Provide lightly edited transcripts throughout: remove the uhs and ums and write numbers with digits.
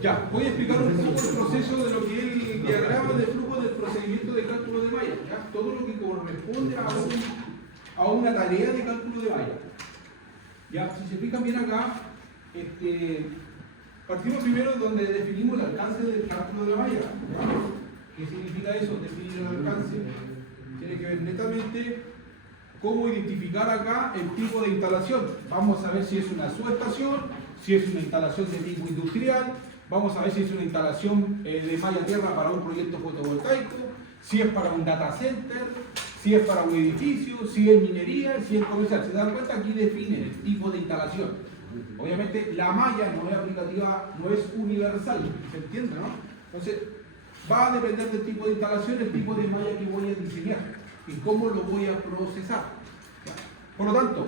Ya, voy a explicar un poco el proceso de lo que es el diagrama de flujo del procedimiento de cálculo de malla. ¿Ya? Todo lo que corresponde a una tarea de cálculo de malla. Ya, si se fijan bien acá, partimos primero donde definimos el alcance del cálculo de malla. ¿Qué significa eso? Definir el alcance. Tiene que ver netamente cómo identificar acá el tipo de instalación. Vamos a ver si es una subestación, si es una instalación de tipo industrial, vamos a ver si es una instalación de malla tierra para un proyecto fotovoltaico, si es para un data center, si es para un edificio, si es minería, si es comercial. ¿Se dan cuenta? Aquí define el tipo de instalación. Obviamente la malla no es aplicativa, no es universal, ¿se entiende, no? Entonces, va a depender del tipo de instalación, el tipo de malla que voy a diseñar y cómo lo voy a procesar. Por lo tanto,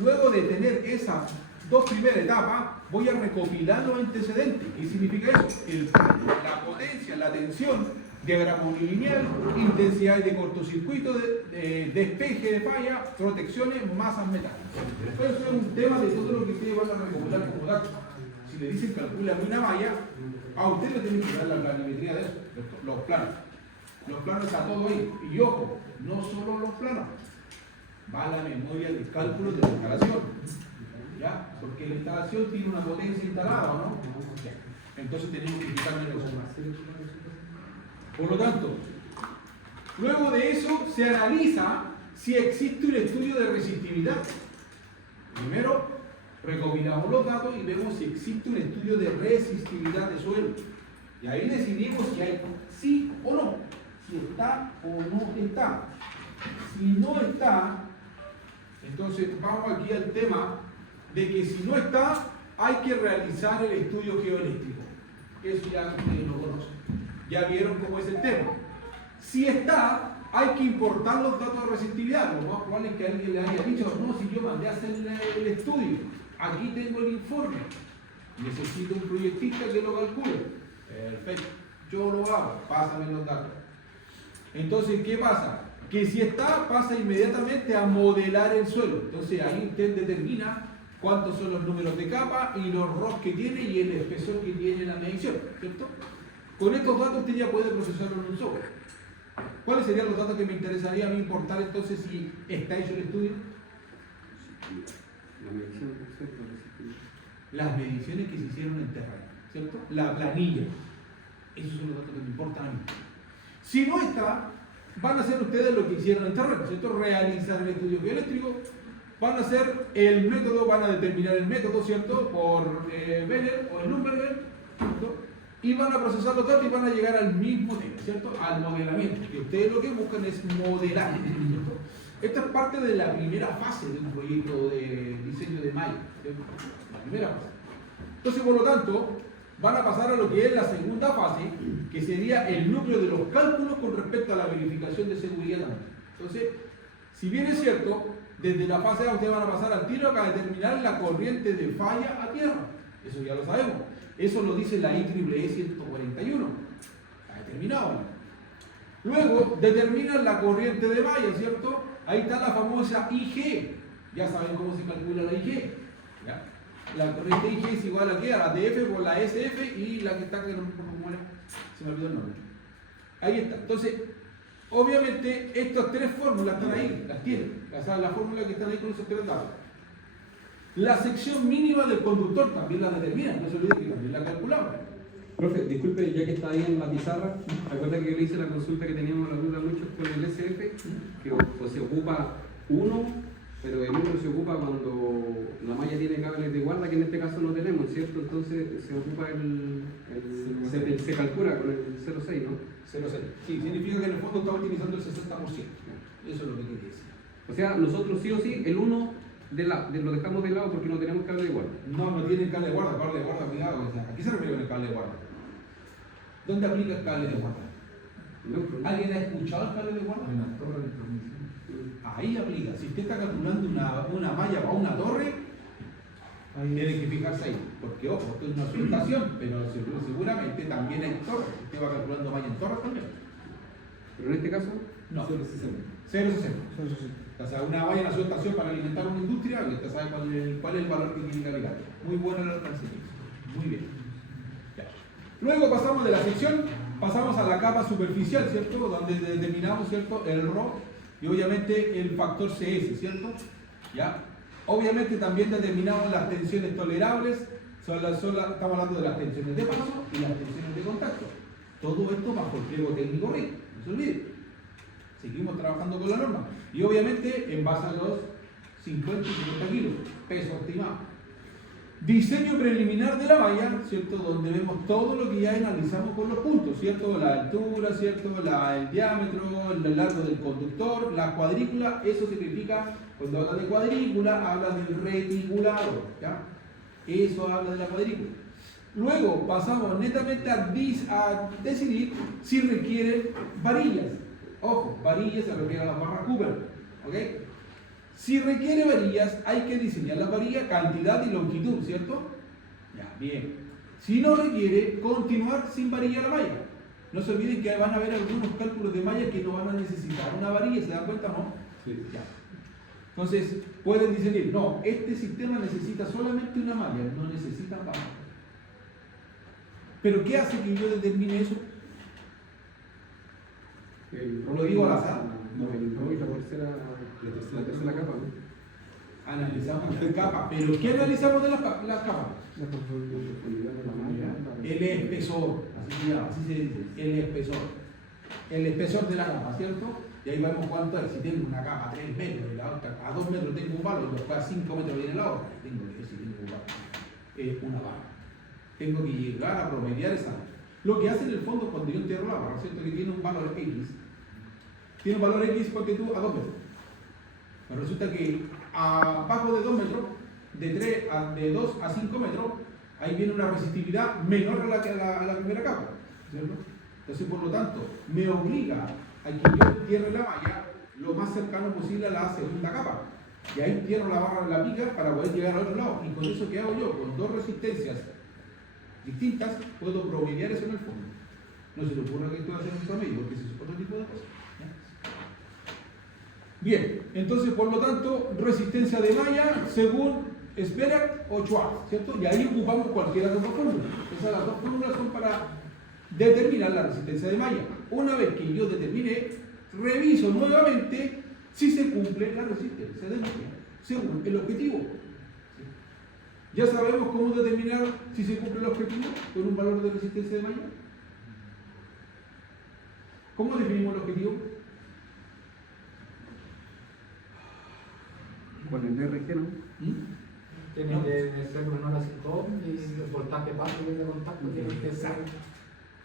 luego de tener esas dos primeras etapas, voy a recopilar los antecedentes. ¿Qué significa eso? La potencia, la tensión, diagrama unilineal, intensidad de cortocircuito, despeje de falla, protecciones, masas metálicas. Eso es un tema de todo lo que ustedes van a recopilar como datos. Si le dicen calcula una malla, a usted le tienen que dar la planimetría de eso, los planos. Los planos está todo ahí. Y ojo, no solo los planos, va la memoria de cálculo de la instalación. ¿Ya? Porque la instalación tiene una potencia instalada, ¿o no? Ya. Entonces tenemos que quitarle los más. Por lo tanto, luego de eso se analiza si existe un estudio de resistividad. Primero, recopilamos los datos y vemos si existe un estudio de resistividad de suelo. Y ahí decidimos si hay sí o no, si está o no está. Si no está, entonces vamos aquí al tema de que si no está, hay que realizar el estudio geoeléctrico. Eso ya ustedes lo conocen. Ya vieron cómo es el tema. Si está, hay que importar los datos de resistividad. Lo más probable es que alguien le haya dicho, no, si yo mandé a hacer el estudio, aquí tengo el informe. Necesito un proyectista que lo calcule. Perfecto. Yo lo hago. Pásame los datos. Entonces, ¿qué pasa? Que si está, pasa inmediatamente a modelar el suelo. Entonces, ahí usted determina cuántos son los números de capa y los ROS que tiene y el espesor que tiene la medición, ¿cierto? Con estos datos usted ya puede procesarlo en un software. ¿Cuáles serían los datos que me interesaría a mí importar entonces si está hecho el estudio? Las mediciones que se hicieron en terreno, ¿cierto? La planilla. Esos son los datos que me importan a mí. Si no está, van a hacer ustedes lo que hicieron en terreno, ¿cierto? Realizar el estudio geoeléctrico, van a hacer el método, van a determinar el método, ¿cierto? Por Benner o Schlumberger, ¿cierto? Y van a procesar los datos y van a llegar al mismo tema, ¿cierto? Al modelamiento, que ustedes lo que buscan es modelar, ¿cierto? Esta es parte de la primera fase de un proyecto de diseño de malla, ¿cierto? La primera fase. Entonces, por lo tanto, van a pasar a lo que es la segunda fase, que sería el núcleo de los cálculos con respecto a la verificación de seguridad también. Entonces, si bien es cierto, desde la fase A ustedes van a pasar al tiro a determinar la corriente de falla a tierra. Eso ya lo sabemos. Eso lo dice la IEEE 141. Está determinado. Luego, determinan la corriente de malla, ¿cierto? Ahí está la famosa IG. Ya saben cómo se calcula la IG. ¿Ya? La corriente IG es igual a ¿qué? A la TF por la SF y la que está que no se me olvidó el nombre. Ahí está. Entonces, obviamente, estas tres fórmulas están ahí, las tienen. La fórmula que están ahí con esos tres datos. La sección mínima del conductor también la determina, no se olvide que también la calculamos. Profe, disculpe, ya que está ahí en la pizarra, recuerda que yo le hice la consulta que teníamos la duda muchos con el SF, que o se ocupa uno, pero el número se ocupa cuando la malla tiene cables de guarda, que en este caso no tenemos, ¿cierto? Entonces se ocupa se calcula con el 0,6, ¿no? 0,6. Sí, significa que en el fondo está utilizando el 60%. Eso es lo que quiere decir. O sea, nosotros sí o sí, el 1 lo dejamos de lado porque no tenemos cable de guarda. No tienen cable de guarda, cuidado. Aquí se refiere con el cable de guarda. ¿Dónde aplica el cable de guarda? ¿Alguien ha escuchado el cable de guarda? En la torre de transmisión. Ahí aplica. Si usted está calculando una malla para una torre, tiene que fijarse ahí. Porque, ojo, esto es una subestación, pero seguramente también hay torres. Usted va calculando malla en torres también. Pero en este caso, no. 0,60. 0,60. Ya sabes, una valla en la subestación para alimentar una industria, ya sabes cuál es el valor que tiene que agregar. Muy bueno el alcance. Muy bien. Ya. Luego pasamos de la sección, pasamos a la capa superficial, ¿cierto? Donde determinamos, ¿cierto? El RO y obviamente el factor CS, ¿cierto? ¿Ya? Obviamente también determinamos las tensiones tolerables, estamos hablando de las tensiones de paso y las tensiones de contacto. Todo esto bajo el pliego técnico RIC, no se olvide. Seguimos trabajando con la norma. Y obviamente en base a los 50 y 50 kilos, peso estimado. Diseño preliminar de la valla, ¿cierto? Donde vemos todo lo que ya analizamos con los puntos, ¿cierto? La altura, ¿cierto? El diámetro, el largo del conductor, la cuadrícula. Eso significa, cuando habla de cuadrícula, habla del reticulado, ¿ya? Eso habla de la cuadrícula. Luego pasamos netamente a decidir si requiere varillas. Ojo, varillas se refiere a las barras Cooper, ¿ok? Si requiere varillas, hay que diseñar la varilla, cantidad y longitud, ¿cierto? Ya, bien. Si no requiere, continuar sin varilla la malla. No se olviden que van a haber algunos cálculos de malla que no van a necesitar una varilla, ¿se dan cuenta, no? Sí. Ya. Entonces, pueden decir, no, este sistema necesita solamente una malla, no necesita barra. ¿Pero qué hace que yo determine eso? ¿Lo digo al azar? No, el RO y la tercera capa, ¿no? Analizamos las capas, pero ¿qué analizamos de las capas? La profundidad de la malla. El espesor, así se dice, el espesor. El espesor de la capa, ¿cierto? Y ahí vemos cuánto es. Si tengo una capa a 3 metros y la otra a 2 metros tengo un valor, después a 5 metros viene la otra, tengo que ver si tengo un valor. Una barra. Tengo que llegar a promediar esa. Lo que hace en el fondo cuando yo entierro la barra, ¿cierto? Que tiene un valor X. Tiene un valor X, ponte tú, a 2 metros. Pero resulta que abajo de 2 metros, de 2 a 5 metros, ahí viene una resistividad menor a la primera capa, ¿cierto? Entonces, por lo tanto, me obliga a que yo entierre la malla lo más cercano posible a la segunda capa. Y ahí entierro la barra en la pica para poder llegar al otro lado. Y con eso, ¿qué hago yo? Con dos resistencias distintas, puedo promediar eso en el fondo. No se le ocurra que esto va a ser un promedio, porque eso es otro tipo de cosas. Bien, entonces por lo tanto, resistencia de malla según Sperak 8A, ¿cierto? Y ahí ocupamos cualquiera de las dos fórmulas. Esas las dos fórmulas son para determinar la resistencia de malla. Una vez que yo determine, reviso nuevamente si se cumple la resistencia de malla, según el objetivo. ¿Ya sabemos cómo determinar si se cumple el objetivo con un valor de resistencia de malla? ¿Cómo definimos el objetivo? Con el DRG, ¿no? Tiene que ser menor a 5 ohms y el voltaje básico de contacto tiene que ser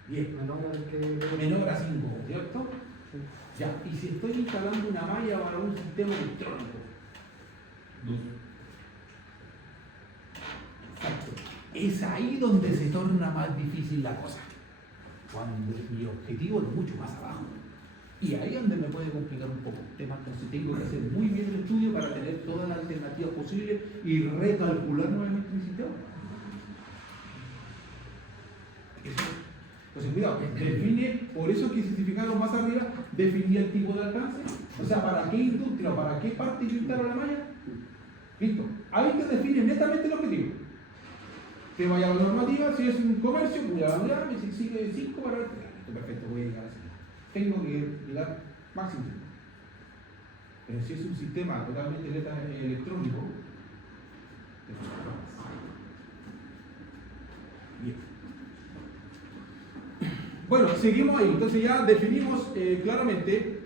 bien, menor al menor a 5, ¿cierto? Ya, y si estoy instalando una malla para un sistema electrónico, 2. Exacto. Es ahí donde se torna más difícil la cosa. Cuando mi objetivo es mucho más abajo. Y ahí es donde me puede complicar un poco el tema. Entonces tengo que hacer muy bien el estudio para tener todas las alternativas posibles y recalcular nuevamente mi sistema. Entonces, cuidado, define, por eso que certificaron más arriba, definir el tipo de alcance. O sea, ¿para qué industria o para qué parte yo instalo la malla? Listo. Ahí te define netamente el objetivo. Te vaya a la normativa, si es un comercio, voy a hablar, si sigue 5 para... Perfecto, voy a llegar así. Tengo que llegar máximo. Pero si es un sistema totalmente electrónico, bien. Bueno, seguimos ahí. Entonces ya definimos claramente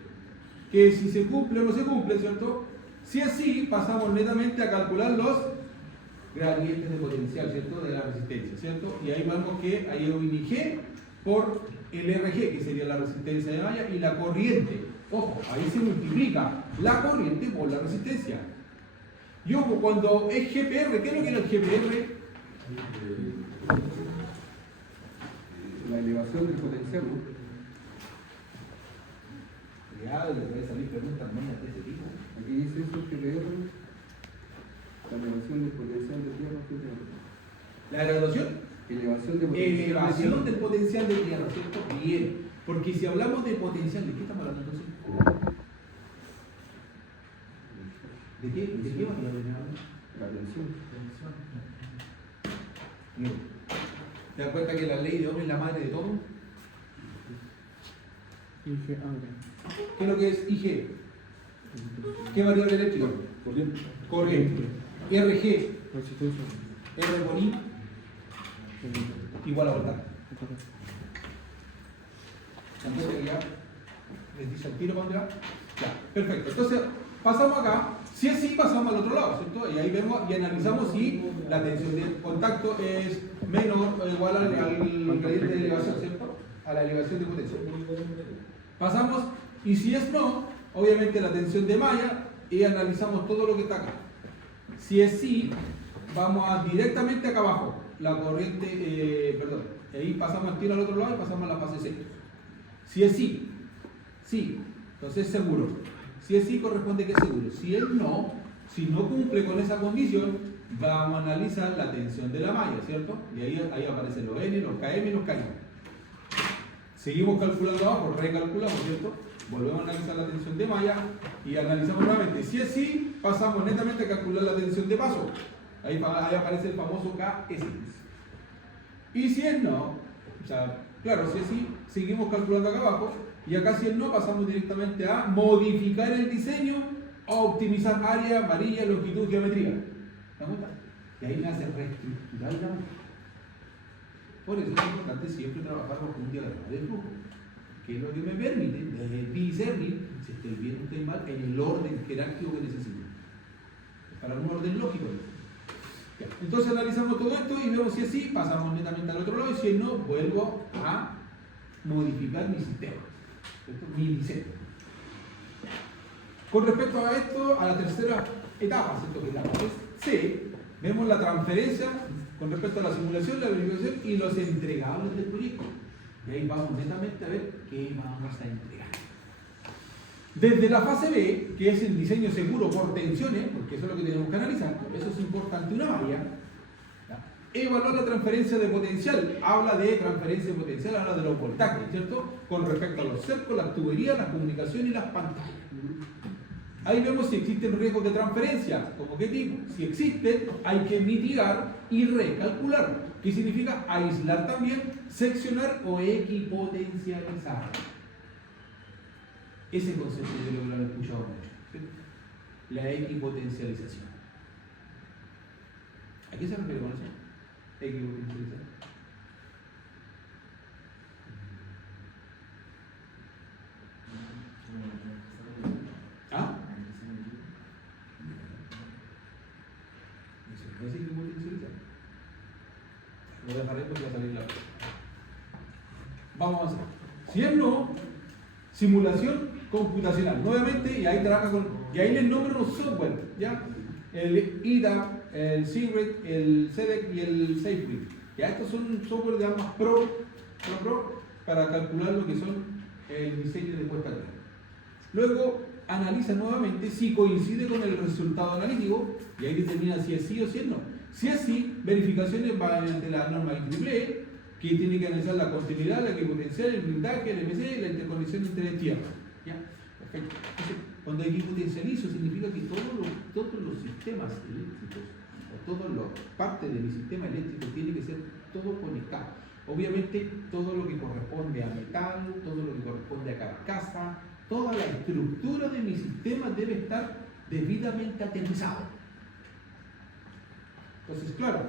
que si se cumple o no se cumple, ¿cierto? Si es así, pasamos netamente a calcular los gradientes de potencial, ¿cierto? De la resistencia, ¿cierto? Y ahí vemos que hay un G por el RG, que sería la resistencia de malla, y la corriente. Ojo, ahí se multiplica la corriente por la resistencia. Y ojo, cuando es GPR, ¿qué es lo que era el GPR? La elevación del potencial, ¿no? Real, le puede salir preguntas medias de ese tipo. Aquí dice eso, GPR, la elevación del potencial de tierra. ¿La graduación? Elevación de potencial. Elevación del potencial de tierra, ¿cierto? Bien. Porque si hablamos de potencial, ¿de qué estamos hablando entonces? ¿De qué variable me habla? La tensión. Bien. ¿Te das cuenta que la ley de Ohm es la madre de todo? IG, ¿Qué es lo que es IG? ¿Qué variable eléctrica? Corriente. RG, constitución. R por I, igual a voltaje. Entonces ya les dice el tiro para dónde va. Ya, perfecto. Entonces pasamos acá. Si es así, pasamos al otro lado, ¿cierto? Y ahí vemos y analizamos si la tensión de contacto es menor o igual al gradiente de elevación, ¿cierto? A la elevación de potencia. Pasamos, y si es no, obviamente la tensión de malla, y analizamos todo lo que está acá. Si es sí, vamos directamente acá abajo, la corriente, ahí pasamos al tiro al otro lado y pasamos a la fase sector. Si es sí, sí, entonces es seguro. Si es sí, corresponde que es seguro. Si es no, si no cumple con esa condición, vamos a analizar la tensión de la malla, ¿cierto? Y ahí aparecen los N, los KM y los KI. Seguimos calculando abajo, recalculamos, ¿cierto? Volvemos a analizar la tensión de malla y analizamos nuevamente. Si es sí, pasamos netamente a calcular la tensión de paso. Ahí aparece el famoso KS. Y si es no, o sea, claro, si es sí, seguimos calculando acá abajo. Y acá si es no, pasamos directamente a modificar el diseño o optimizar área, varilla, longitud, geometría. ¿Te gusta? Y ahí me hace reestructurar la malla. Por eso es importante siempre trabajar bajo un diagrama de flujo, que es lo que me permite discernir si estoy bien o estoy mal en el orden jerárquico que necesito. Para un orden lógico. Ya. Entonces analizamos todo esto y vemos si es sí, pasamos netamente al otro lado, y si es no, vuelvo a modificar mi sistema, ¿cierto? Mi diseño. Con respecto a esto, a la tercera etapa, ¿cierto? Que es la fase C, vemos la transferencia con respecto a la simulación, la verificación y los entregables del proyecto. Y ahí vamos netamente a ver qué vamos a entregar. Desde la fase B, que es el diseño seguro por tensiones, porque eso es lo que tenemos que analizar, por eso es importante una malla, ¿ya? Evaluar la transferencia de potencial. Habla de transferencia de potencial, habla de los voltajes, ¿cierto? Con respecto a los cercos, las tuberías, las comunicaciones y las pantallas. Ahí vemos si existen riesgos de transferencia, como qué tipo. Si existen, hay que mitigar y recalcular. ¿Qué significa? Aislar también, seccionar o equipotencializar. Ese concepto yo creo que lo han escuchado mucho, ¿cierto? La equipotencialización. ¿A qué se refiere con eso? Equipotencializar. ¿Ah? No es equipotencializar. Lo dejaré porque va a salir la otra. Vamos a avanzar. Si es no, simulación computacional. Nuevamente, y ahí trabaja con. Y ahí les nombro los software, ¿ya? El IDA, el SIGRET, el CEDEC y el SafeGrid. Ya estos son software de armas Pro para calcular lo que son el diseño de puesta a prueba. Luego analiza nuevamente si coincide con el resultado analítico y ahí determina si es sí o si es no. Si es sí, verificaciones mediante la norma IEEE, que tiene que analizar la continuidad, la equipotencial, el blindaje, el MC y la interconexión entre tierras. ¿Ya? Perfecto. Entonces, cuando equipotencializo significa que todos los sistemas eléctricos o todas las partes de mi sistema eléctrico tiene que ser todo conectado. Obviamente todo lo que corresponde a metal, todo lo que corresponde a carcasa, toda la estructura de mi sistema debe estar debidamente aterrizado. Entonces, claro,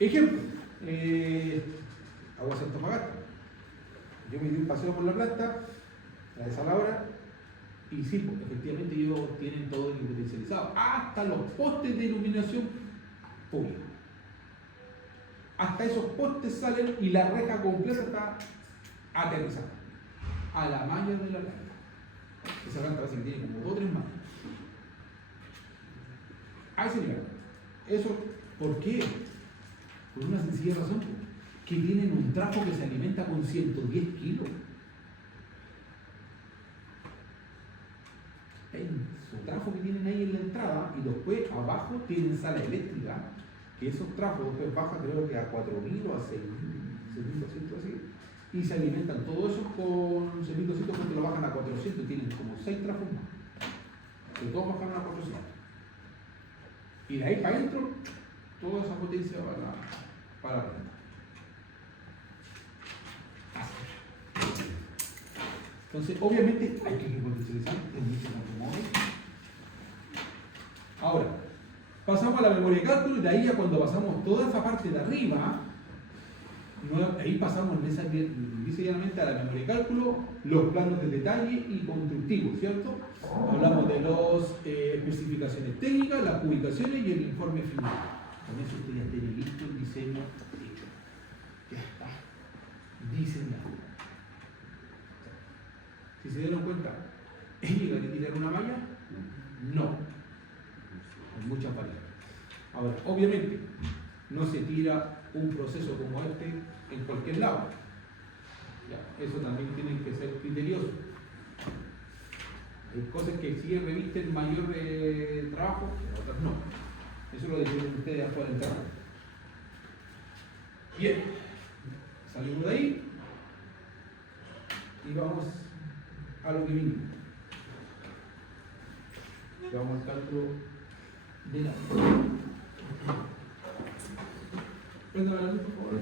ejemplo, Aguas Antofagasta. Yo me di un paseo por la planta, la desaladora, y sí, pues, efectivamente ellos tienen todo equipotencializado, hasta los postes de iluminación pública. Hasta esos postes salen y la reja completa está aterrizada a la malla de la planta. Esa planta parece que tiene como 2 o 3 mallas. A ese nivel. Eso, ¿por qué? Por una sencilla razón, que tienen un trafo que se alimenta con 110 kilos. Su trafo que tienen ahí en la entrada y después abajo tienen sala eléctrica, que esos trafos después bajan creo que a 4.000 o a 6.200 así, y se alimentan todos esos con 6.200 cuando lo bajan a 400 y tienen como 6 trafos más. pero todos bajaron a 400. Y de ahí para adentro, toda esa potencia para la renta. Entonces, obviamente, hay que potencializar el inicio de modo. Ahora, pasamos a la memoria de cálculo y de ahí ya cuando pasamos toda esa parte de arriba, ahí pasamos dice llanamente a la memoria de cálculo, los planos de detalle y constructivos, ¿cierto? Hablamos de las especificaciones técnicas, las publicaciones y el informe final. Con eso usted ya tiene listo el diseño hecho. Ya está. Diseñado. Si se dieron cuenta, ¿es llegar a tirar una malla? No. Hay muchas variables. Ahora, obviamente, no se tira un proceso como este en cualquier lado. Ya, eso también tienen que ser criteriosos. Hay cosas que sí revisten mayor trabajo, pero otras no. Eso lo deciden ustedes afuera del trabajo. Bien, salimos de ahí y vamos a lo que vino. Vamos al cálculo de la. Préndame la luz, por favor.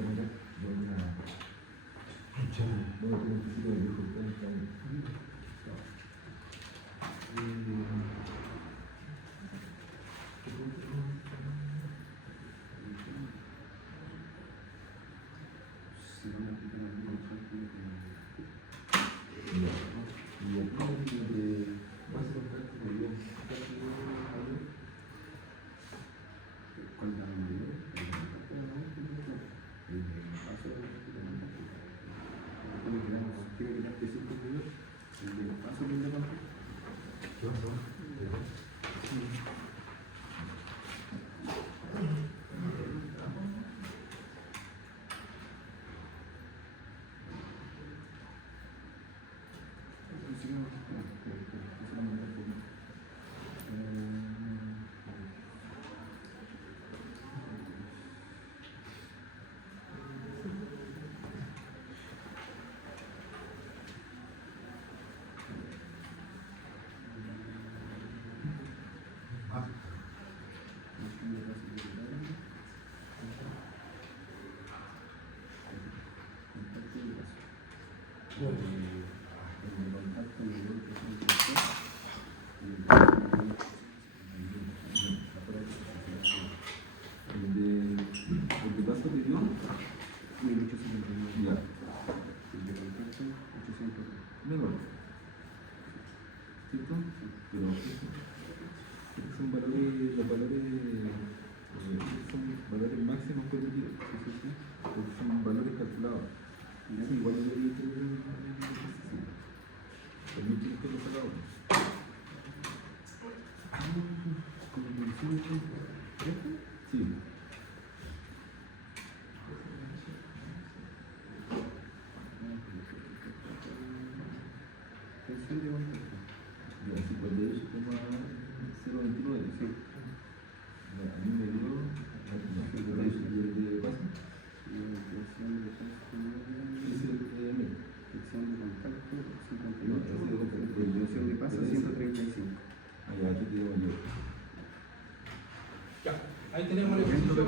Ahí tenemos el ejercicio.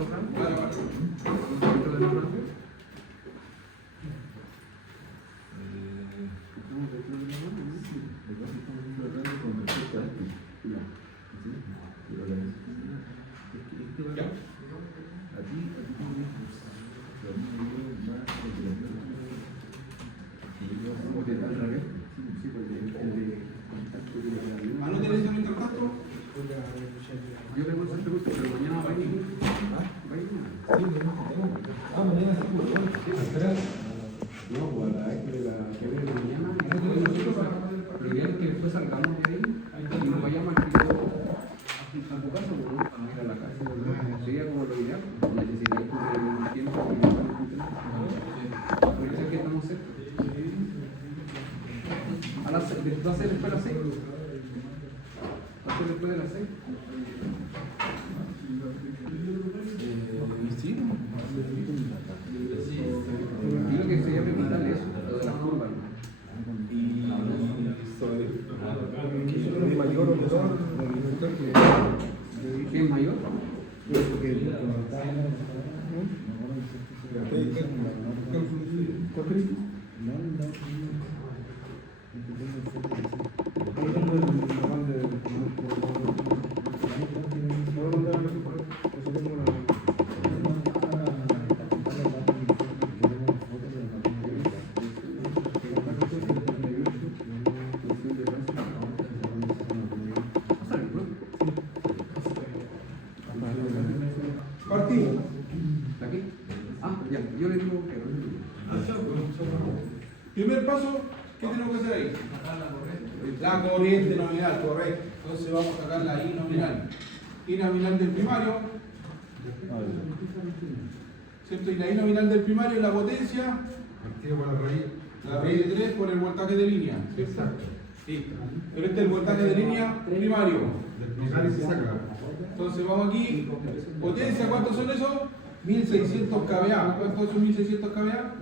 Anoten eso mientras tanto. Yo tengo ese gusto, pero mañana va a ir. Mañana sí, pues, espera. No, pues a la vez que viene mañana, lo ideal es que después salgamos de ahí y nos vayamos al pico a tu casa, ¿no? A ir a la casa. Sería como lo ideal, necesitaría un tiempo por eso es que estamos cerca. ¿Va a ser después de las 6? ¿Va a ser después de las 6? Yo creo que sería preguntarle eso, lo de las normas. Y sobre medidor. Partimos. ¿Aquí? Ah, ya, yo le digo que Primer paso, ¿qué tenemos que hacer ahí? La corriente nominal, correcto. Entonces vamos a sacar la I nominal. I nominal del primario. ¿Cierto? Y la I nominal del primario es la potencia. La raíz de 3 por el voltaje de línea. Exacto. Sí. Pero este es el voltaje de línea primario. Del primario se saca. Entonces vamos aquí. Potencia, ¿cuántos son esos? 1600 kVA. ¿Cuántos son 1600 kVA?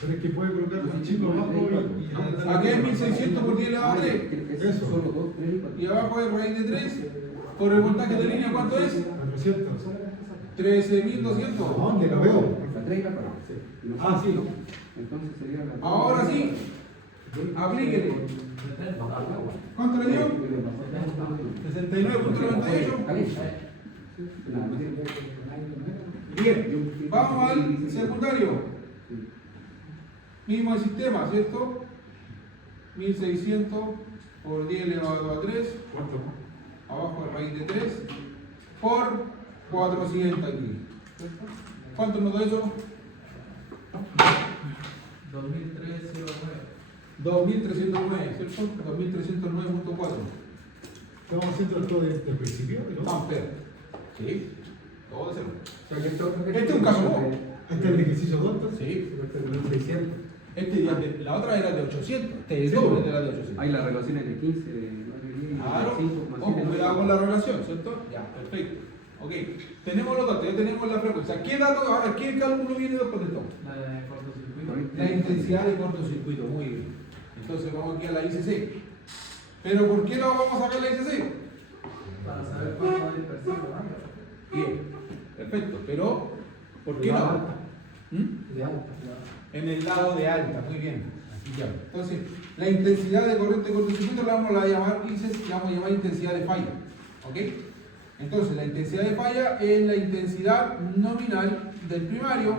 Pero es que puede colocar un chico abajo y Aquí es 1600 por 10 elevado a 3. Eso. Y abajo es raíz de 3 por el voltaje de línea, ¿cuánto es? 400. 13.200. ¿Dónde lo veo? La 3 y la 4. Ah, sí. Entonces sería la. Ahora sí, aplíquele. ¿Cuánto le dio? 69.98. Bien, vamos al secundario. Mismo el sistema, ¿cierto? 1600 por 10 elevado a 3. ¿Cuánto? Abajo es raíz de 3 por 400 aquí. ¿Cuánto nos da eso? 2309, ¿cierto? 2309.4 Estamos haciendo esto desde el principio. ¿No? amperes. Sí, todo de cero. O sea, que esto Este es un caso nuevo. Este es el ejercicio 2, entonces. Sí, Este es 1600. la otra era de 800. Este es el doble de la de 800. Hay las relaciones de 15, de 9, Claro, 5, ojo, cuidado con la relación, ¿cierto? Ya, perfecto. Ok, tenemos los datos, ya tenemos la frecuencia. ¿Qué dato, ahora, qué cálculo viene después de esto? La de cortocircuito. La intensidad de cortocircuito, muy bien. Entonces vamos aquí a la ICC. ¿Pero por qué no vamos a sacar la ICC? Para saber cuánto va dispersión, ¿no? Bien, perfecto, pero ¿por qué De no? alta. ¿Mm? De alta. En el lado de alta, muy bien. Aquí ya. Entonces, la intensidad de corriente de cortocircuito la vamos a llamar, la vamos a llamar intensidad de falla. ¿Ok? Entonces, la intensidad de falla es la intensidad nominal del primario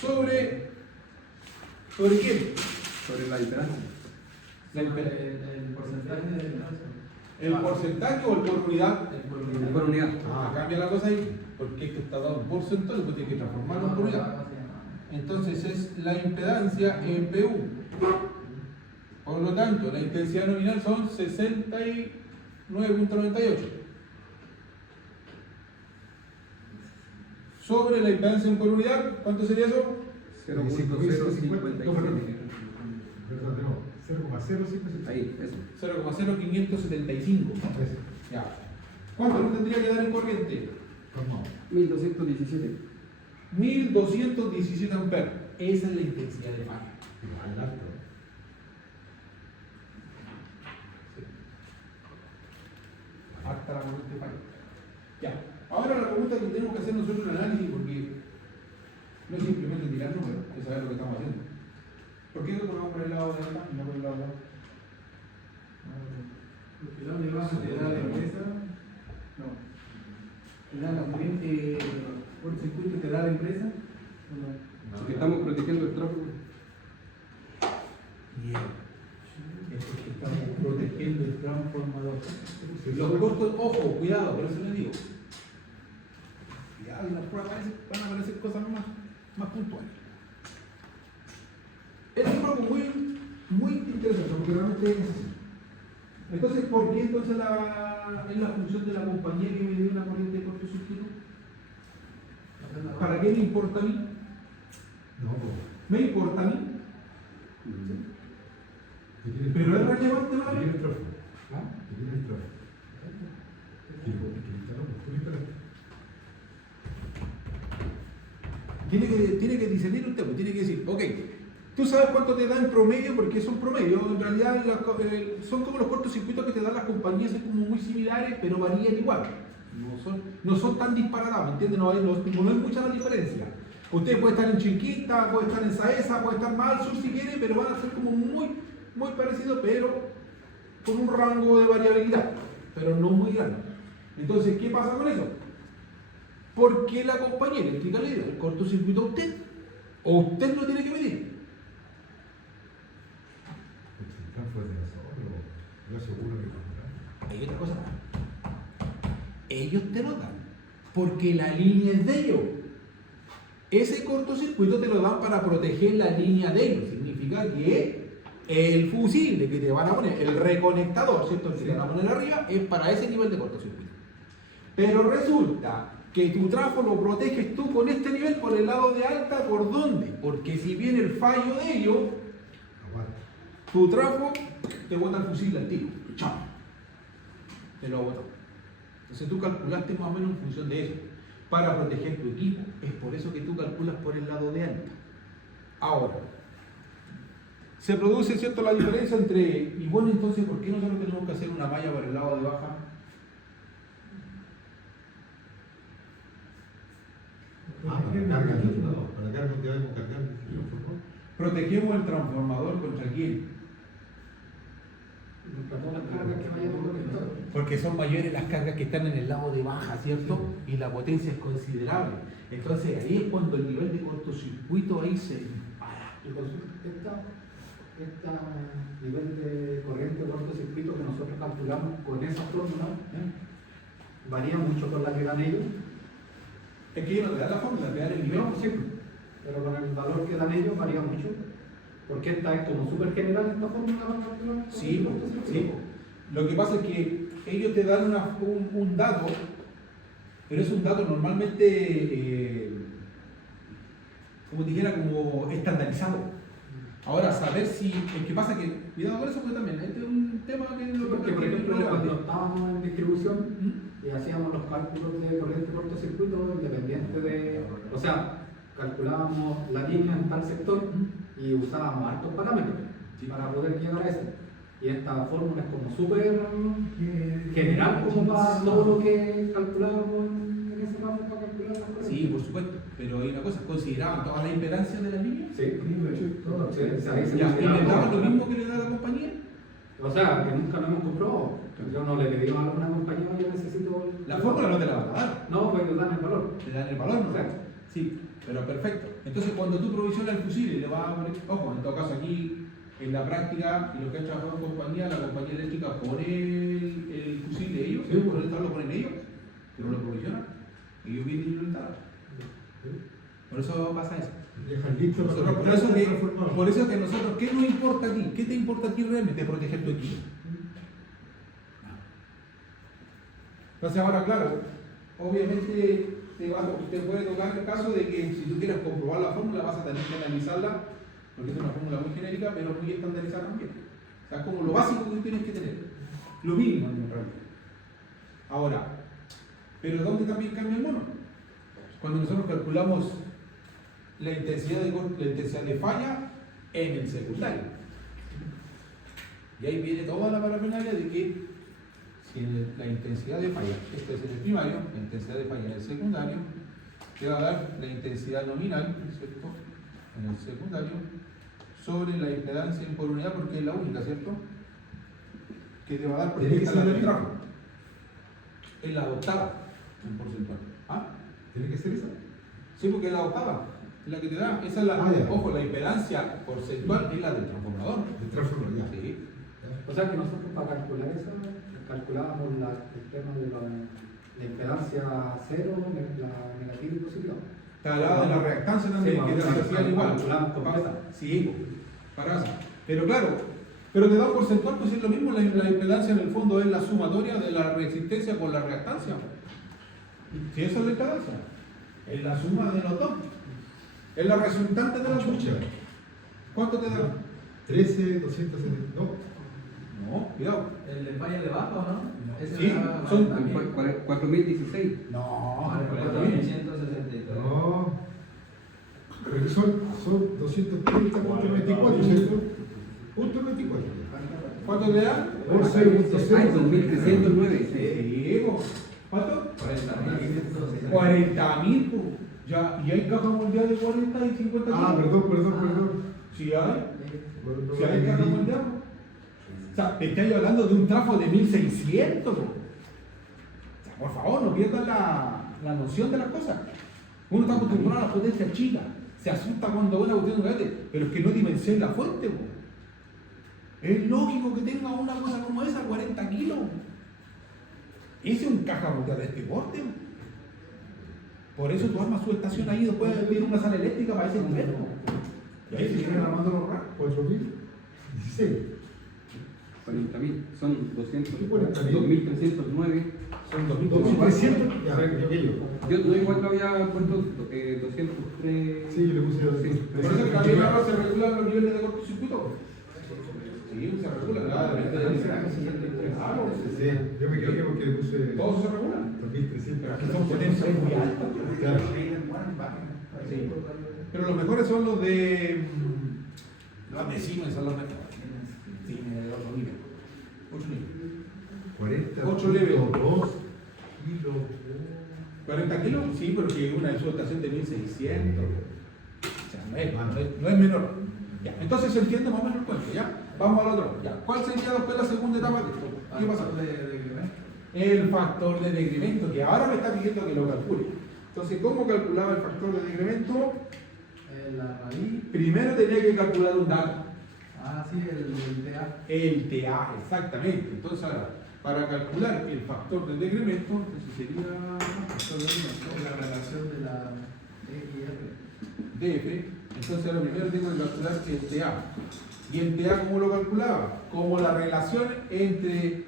sobre ¿quién? sobre la impedancia. La impedancia. El porcentaje de diferencia. ¿El porcentaje o el por unidad? El por unidad. Por unidad. Ah, cambia la cosa ahí. Porque esto está dado en porcentaje, después tiene que transformarlo en por unidad. Entonces es la impedancia en PU. Por lo tanto, la intensidad nominal son 69.98. Sobre la impedancia en por unidad, ¿cuánto sería eso? 0.057. Perdón, no. 0,057. Ahí, eso. 0,0575. Ya. ¿Cuánto nos tendría que dar en corriente? 1217. 1217 amperes. Esa es la intensidad de falla. Igual alto. Hasta la corriente de falla. Ya. Ahora la pregunta que tenemos que hacer nosotros el análisis, porque no es simplemente tirar números, es saber lo que estamos haciendo. ¿Por qué lo ponemos por el lado de acá y no por el lado de acá? Porque la unidad te da la empresa. No. Te da la corriente por circuito y te da la empresa. ¿O no? Porque estamos protegiendo el tráfico. Bien. Es porque estamos protegiendo el transformador. Los costos, ojo, cuidado, por eso les digo. Cuidado, en las pruebas van a aparecer cosas más puntuales. Es un juego muy interesante, porque realmente es así. Entonces, ¿por qué entonces es la función de la compañía que me dio una corriente de cortocircuito? ¿Para qué me importa a mí? No, ¿Me importa a mí? Pero es relevante para mí. el trofeo. ¿Ah? Tiene el trofeo. Tiene Tiene que discernir usted, pues tiene que decir, ok, Tú sabes cuánto te da en promedio, porque son promedios, en realidad son como los cortocircuitos que te dan las compañías, son como muy similares, pero varían igual. No son tan disparatados, ¿me entiendes? No es mucha la diferencia. Usted puede estar en Chinquista, puede estar en Saesa, puede estar más al sur si quiere, pero van a ser como muy parecidos, pero con un rango de variabilidad, pero no muy grande. Entonces, ¿qué pasa con eso? ¿Por qué la compañía eléctrica le da el cortocircuito a usted? ¿O usted lo tiene que medir? Hay otra cosa más. Ellos te lo dan porque la línea es de ellos. Ese cortocircuito te lo dan para proteger la línea de ellos. Significa que el fusible que te van a poner, el reconectador, ¿cierto? El que te van a poner arriba, es para ese nivel de cortocircuito. Pero resulta que tu trafo lo proteges tú con este nivel por el lado de alta, ¿por dónde? Porque si viene el fallo de ellos, tu trafo te bota el fusible al tiro. ¡Chao! Te lo ha botado. Entonces tú calculaste más o menos en función de eso, para proteger tu equipo. Es por eso que tú calculas por el lado de alta. Ahora, se produce, ¿cierto?, la diferencia entre, y bueno, entonces, ¿por qué nosotros tenemos que hacer una malla por el lado de baja? Para la carga, no, para la carga que debemos cargar. Protegemos el transformador contra quién. Porque son mayores las cargas que están en el lado de baja, ¿cierto? Y la potencia es considerable. Entonces ahí es cuando el nivel de cortocircuito ahí se dispara. Este nivel de corriente o cortocircuito que nosotros calculamos con esa fórmula varía mucho con la que dan ellos. Es que ellos no te dan la fórmula, te dan el nivel. No, sí, pero con el valor que dan ellos varía mucho. Porque esta es como súper general esta fórmula para calcular. Sí, sí. Lo que pasa es que ellos te dan un dato, pero es un dato normalmente, como dijera, como estandarizado. Ahora, saber si, el que pasa que, cuidado con eso, porque también, este es un tema que lo Porque, por ejemplo, cuando estábamos en distribución y hacíamos los cálculos de corriente cortocircuito independiente de, o sea, calculábamos la línea en tal sector y usábamos hartos parámetros para poder llegar a eso. Y esta fórmula es como súper general como para todo lo que calculábamos en ese ramo para calcular las cosas. Sí, por supuesto, pero hay una cosa, ¿consideraban todas las impedancias de la línea? Sí, todo. Sí, ahí se ¿Y le daban consideraba. lo mismo que le da la compañía? O sea, que nunca lo hemos comprobado. Yo no le pedí a alguna compañía, yo necesito... La fórmula no te la van a dar. No, pues te dan el valor. Te dan el valor, ¿no? Sí, pero perfecto. Entonces, cuando tú provisionas el fusible, le vas a poner, ojo, en todo caso aquí, en la práctica, y lo que ha trabajado en compañía, la compañía eléctrica pone el fusible ellos, Sí. por el tal lo ponen ellos, que no lo provisionan, ellos vienen y lo instalan. Por eso pasa eso. Dejan listo para Nosotros, por eso que nosotros, ¿qué nos importa a ti? ¿Qué te importa a ti realmente proteger tu equipo? Entonces ahora, claro, obviamente te puede tocar el caso de que si tú quieres comprobar la fórmula vas a tener que analizarla, porque es una fórmula muy genérica, pero muy estandarizada también. O sea, es como lo básico que tú tienes que tener, lo mínimo en realidad. Ahora, ¿pero dónde también cambia el mono? Cuando nosotros calculamos la intensidad de falla en el secundario. Y ahí viene toda la parafernalia de que si la intensidad de falla, esto es en el primario, la intensidad de falla en el secundario, te va a dar la intensidad nominal, ¿cierto? En el secundario, sobre la impedancia por unidad, porque es la única, ¿cierto? Que te va a dar, porque esta es la del tramo. Es la octava en porcentual. ¿Ah? ¿Tiene que ser esa? Sí, porque es la octava, es la que te da. Esa es la, ojo, la impedancia porcentual es la del transformador. El transformador, ya. Sí. O sea que nosotros para calcular eso, calculábamos el tema de la impedancia cero, la negativa y positiva. Está al lado de la reactancia también, Sí, que te vamos, hacían igual. calculamos completa. Sí, para eso. Pero claro, pero te da un porcentual, pues es lo mismo, la impedancia en el fondo es la sumatoria de la resistencia con la reactancia. Si eso es la impedancia, es la suma de los dos. Es la resultante de los dos. ¿Cuánto te da? 13,272. No, cuidado. ¿El de falla de baja o no? Ese Sí, era son también. 4016. No, 4.163. No. Pero que son son 230.24, ¿cierto? Punto 24. ¿Cuánto te da? Por Ay, 0.0. 2309. Sí, po. ¿Cuánto? 40.000, po. Ya, y hay caja mundial de 40 y 50 Ah, kilos. perdón. Sí hay. Bueno, Si hay caja mundial, po. O sea, te estoy hablando de un trafo de 1600, po. O sea, por favor, no pierdan la noción de las cosas. Uno está acostumbrado a la potencia chica. Se asusta cuando ve una cuestión grande, pero es que no dimensiona la fuente, po. Es lógico que tenga una cosa como esa, 40 kilos. Ese es un caja mundial de este porte, po. Por eso tú armas su estación ahí y después tiene una sala eléctrica para ese nivel, po. Y ahí se vienen armando los racks. 4.016. 40.000. Son 200. ¿Qué 40.000? 2.309. Son 2.300. Ya, yo. Yo igual lo había puesto 203. Sí, yo le puse 200. Por eso que también ahora se regulan los niveles de cortocircuito. Sí, se regula, claro, depende del claro. Sí, yo me equivoqué porque le puse Todos se regulan. 2.300. Aquí son potencias muy altas. Claro. Sí. Pero los mejores son los de. Los de Siemens son los mejores. Sí, de 8 niveles. 8 niveles. 40. 8 leves. 2 kilos. 40 kilos, sí, porque una de su estación de 1600. O sea, no es menor. Ya, entonces se entiende más o menos el cuento, ¿ya? Vamos al otro. Ya. ¿Cuál sería después la segunda etapa de esto? ¿Qué pasa? El factor de decremento, que ahora me está pidiendo que lo calcule. Entonces, ¿cómo calculaba el factor de decremento? La raíz. Primero tenía que calcular un dato. Ah, sí, el TA. El TA, exactamente. Entonces, ahora, para calcular el factor de decremento, entonces sería factor de decremento, La relación de la XR. DF. Entonces, ahora primero tengo que calcular el TA. ¿Y el TA cómo lo calculaba? Como la relación entre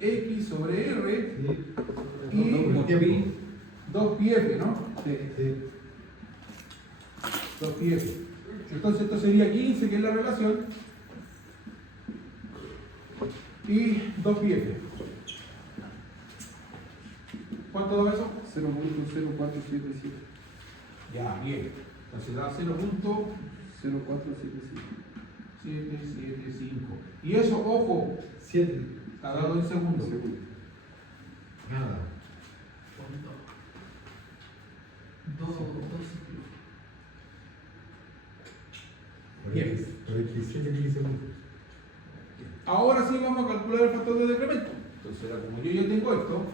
X sobre R Sí. y 2πf, ¿no? Sí. 2πf. Entonces, esto sería 15, que es la relación, y 2πf. ¿Cuánto da eso? 0.0477. Ya, bien. Entonces da 0.775. 0.477. Y eso, ojo, 7. está dado en segundos. Nada. Bien. Pero es que 7 milisegundos. Ahora sí vamos a calcular el factor de decremento. Entonces, ahora, como yo ya tengo esto,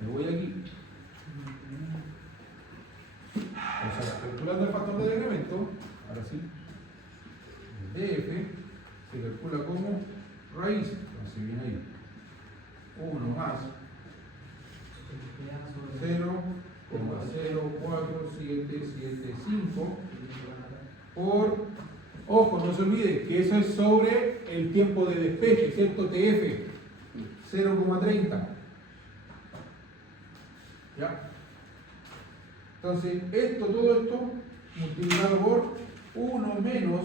me voy aquí. O sea, calculando el factor de decremento, ahora sí, el DF se calcula como raíz, entonces viene ahí, 1 más 0,04775 por, ojo, no se olvide que eso es sobre el tiempo de despeje, ¿cierto? TF, 0,30. ¿Ya? Entonces, todo esto, multiplicado por 1 menos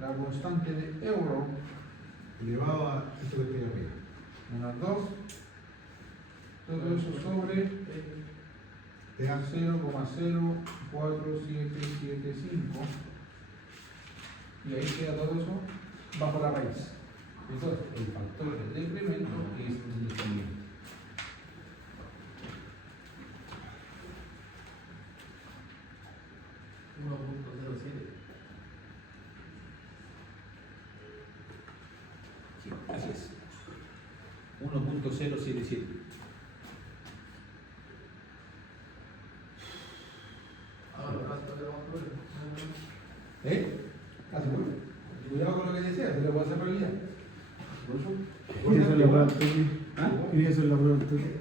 la constante de euro Elevado a esto que tiene arriba. menos 2, todo eso sobre Te da 0,04775 y ahí queda todo eso bajo la raíz. Entonces, el factor de decremento es el siguiente. Sí, así es. 1.077. ¿Eh? Casi bueno. Cuidado con lo que deseas, se lo puede hacer realidad. Quería hacer la prueba al toque. ¿Ah? Quería hacer la prueba al toque.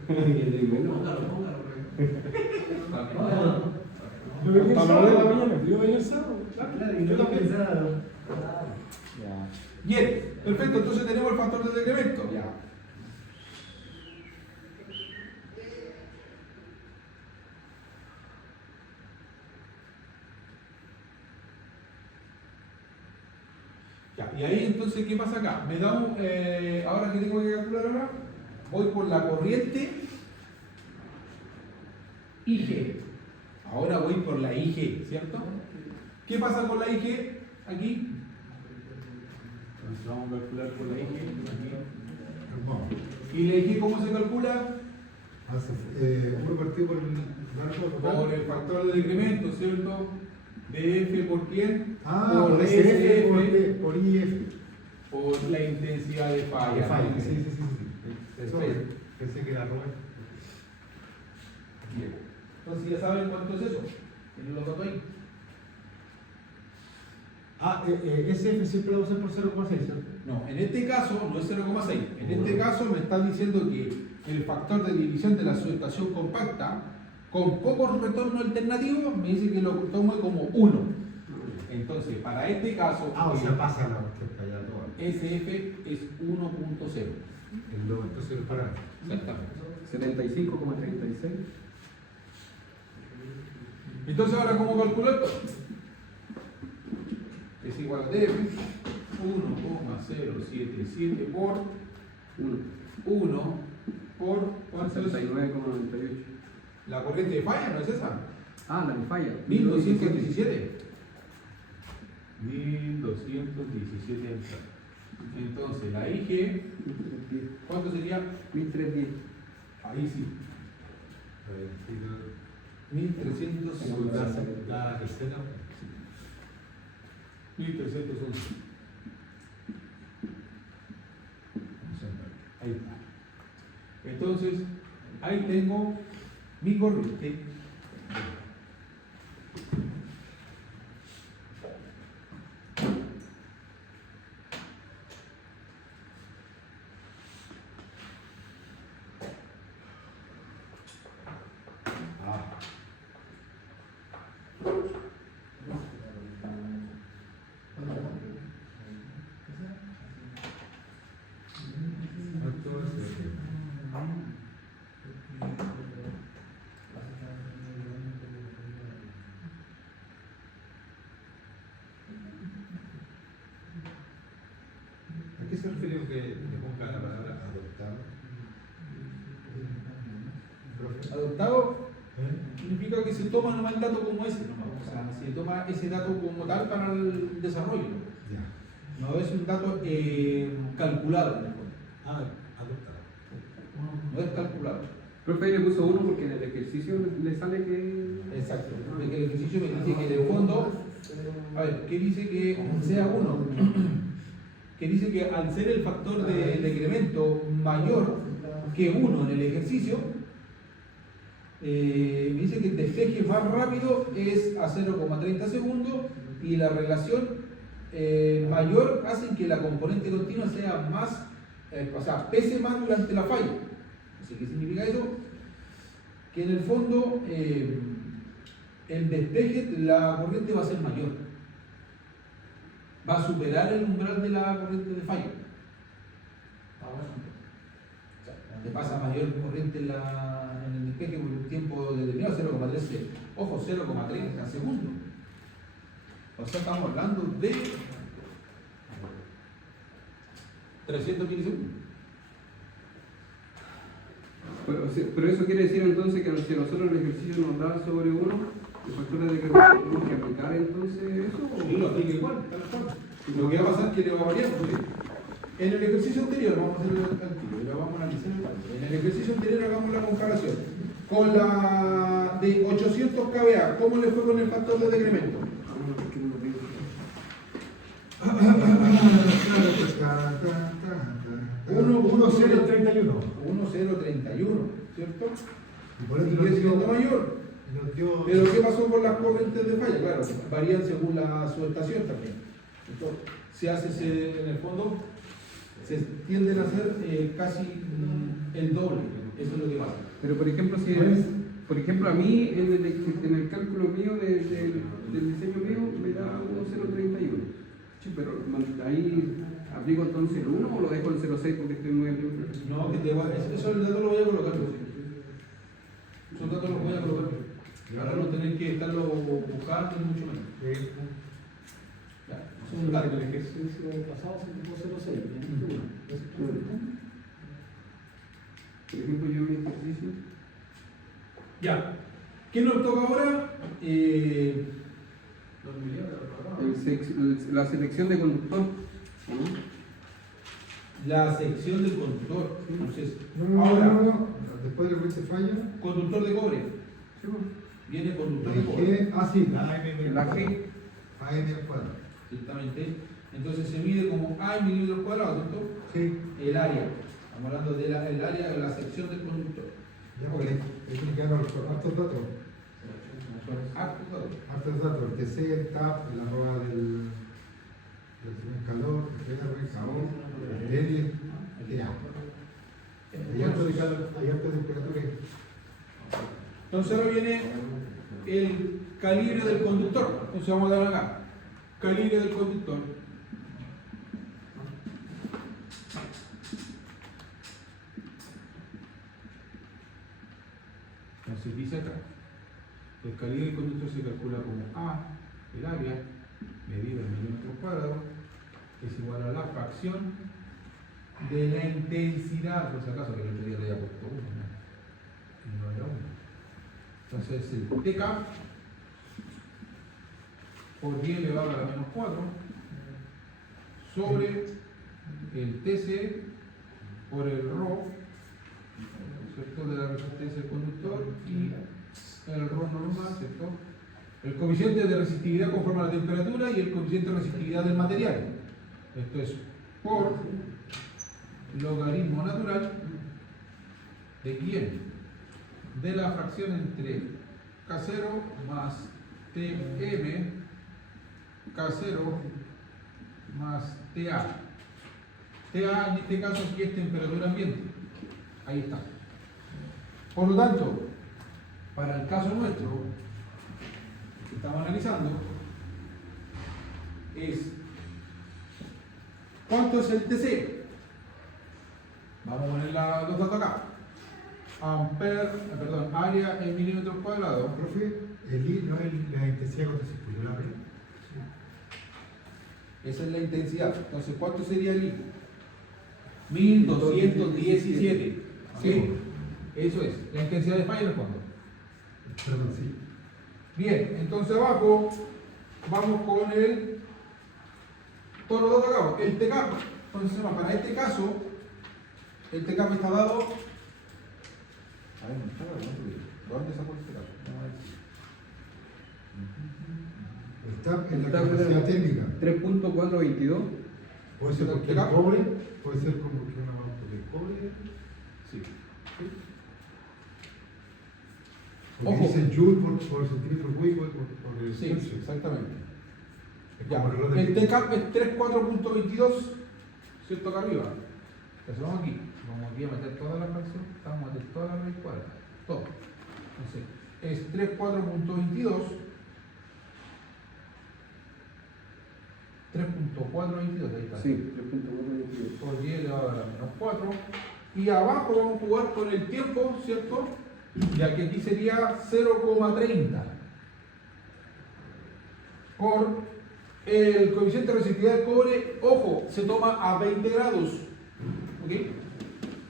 Yo venía el sábado. Yo venía el sábado. Claro, y no lo pensaba. Bien, perfecto, entonces tenemos el factor de decremento. Ya. Ya, y ahí entonces, ¿qué pasa acá? Me da un, ahora que tengo que calcular ahora, voy por la corriente IG. Ahora voy por la IG, ¿cierto? ¿Qué pasa con la IG aquí? Entonces vamos a calcular por la IG aquí. ¿Y la IG cómo se calcula? Uno partido por el dato total. Por el factor de decremento, ¿cierto? DF por quién? Por SF por IF. Por la intensidad de falla. Sí. Perfecto. Pensé que era Robert. Bien. Entonces ya saben cuánto es eso. Tienen los datos ahí. SF siempre lo usan por 0,6, ¿cierto? No, en este caso no es 0,6. En este caso me está diciendo que el factor de división de la subestación compacta con pocos retornos alternativos me dice que lo tome como 1. Entonces, para este caso, O sea, pasa la cuestión para allá toda. SF es 1.0. Entonces el parámetro. Exactamente. 75,36. Entonces, ahora, ¿cómo calculo esto? Es igual a DF 1,077 por 1 por ¿cuánto es? 69,98. La corriente de falla, ¿no es esa? Ah, la de falla. 1217. 1217 amperes. Entonces, la IG, ¿cuánto sería? 1310. Ahí sí. 1311. La tercera. 1311. Ahí está. Entonces, ahí tengo mi corriente. ¿A qué se refiere que le ponga la palabra adoptado? Profe. Adoptado significa que se toma nomás el dato como ese, nomás. O sea, se toma ese dato como tal para el desarrollo. Ya. No es un dato calculado, en el fondo. Adoptado. No es calculado. Profe, ahí le puso 1 porque en el ejercicio le sale que. Exacto. Porque el ejercicio me dice que en el fondo, a ver, ¿qué dice que sea 1? Que dice que al ser el factor de decremento mayor que 1 en el ejercicio, me dice que el despeje más rápido es a 0,30 segundos y la relación mayor hace que la componente continua sea más, o sea, pese más durante la falla. Así, ¿qué significa eso? Que en el fondo el despeje de la corriente va a ser mayor. Va a superar el umbral de la corriente de falla. O sea, donde pasa mayor corriente en el despeje por un tiempo determinado, 0,13, ojo, 0,30 segundos. O sea, estamos hablando de 300 milisegundos. Pero eso quiere decir entonces que si nosotros el ejercicio nos da sobre 1, el factor de decremento tenemos que aplicar entonces eso. Sí, lo aplica igual, tal cual. Lo que va a pasar es que le va a variar. Porque en el ejercicio anterior, vamos a hacer el antiguo y lo vamos a analizar igual. En el ejercicio anterior hagamos la comparación. Con la de 800 kVA, ¿cómo le fue con el factor de decremento? 1,031. 1,031, ¿cierto? Y por eso Sigue nos siendo dio- mayor. nos dio- Pero ¿qué pasó con las corrientes de falla? Claro, varían según la subestación también. Entonces, se hace en el fondo, se tienden a hacer casi el doble. Eso es lo que pasa. Pero por ejemplo, si por ejemplo a mí en el cálculo mío del diseño mío me da 1,031. Sí, pero ahí aplico entonces el 1 o lo dejo en 0,6 porque estoy muy arriba. No, que te va, eso el dato lo voy a colocar. Esos datos los voy a colocar. Para no tener que estarlo buscando y mucho menos. Ya, es un dato. El ejercicio pasado se puso 0,6. Por ejemplo, yo en mi ejercicio. Ya. ¿Qué nos toca ahora? La selección de conductor. ¿no? La sección del conductor. Entonces, No. Después de lo que se falla. conductor de cobre. Viene conductor de cobre. Sí, la AM. La G. AM al cuadrado. Exactamente. Entonces se mide como A en milímetros cuadrados, ¿cierto? Sí. El área. Estamos hablando del área de la sección del conductor. Ya, ok. Tiene que dar hartos datos. Hartos datos. El TC, el TAP, la arroba del calor, el calor, el L, ya. Hay harto de calor, hay harto de temperatura. Entonces ahora viene el calibre del conductor. Entonces vamos a dar acá. Calibre del conductor. Entonces dice acá. El calibre del conductor se calcula como A, el área, medida en milímetros cuadrados, es igual a la fracción de la intensidad, por si acaso que el otro día le había puesto 1, ¿no? Y no era 1. Entonces el TK por 10 elevado a la menos 4 sobre el TC por el ρ, ¿cierto?, de la resistencia del conductor y el ρ normal, ¿cierto? El coeficiente de resistividad conforme a la temperatura y el coeficiente de resistividad del material. Esto es por logaritmo natural de quién? De la fracción entre K0 más Tm, K0 más TA. TA en este caso aquí es temperatura ambiente. Ahí está. Por lo tanto, para el caso nuestro que estamos analizando, es ¿cuánto es el TC? Vamos a poner los datos acá. Área en milímetros cuadrados. Profe, el I no es la intensidad cuando se expulsó la P. Esa es la intensidad. Entonces, ¿cuánto sería el I? 1217. ¿Sí? Eso es. La intensidad de falla en el fondo. Perdón, sí. Bien, entonces abajo vamos con todos los datos acá. El TK. Entonces, para este caso, el TK me está dado. A ver, ¿dónde sacó el TK? Está en la capacidad térmica. 3.422. Puede ser porque el cobre, puede ser como que una mano porque el cobre. Sí. Porque Ojo. dice Joule por centímetro cúbico por el Sí, Celsius. exactamente. Es Ya, como el reloj de- el TK es 34.22, ¿cierto? Acá arriba. Entonces vamos aquí. Vamos aquí a meter toda la fracción. Vamos a meter toda la raíz cuadrada. Todo. Entonces, es 34.22. 3.422, ahí está. Sí, 3.422. Por 10 elevado a la menos 4. Y abajo vamos a jugar con el tiempo, ¿cierto? Ya que aquí sería 0,30 por el coeficiente de resistividad del cobre. Ojo, se toma a 20 grados, ¿ok?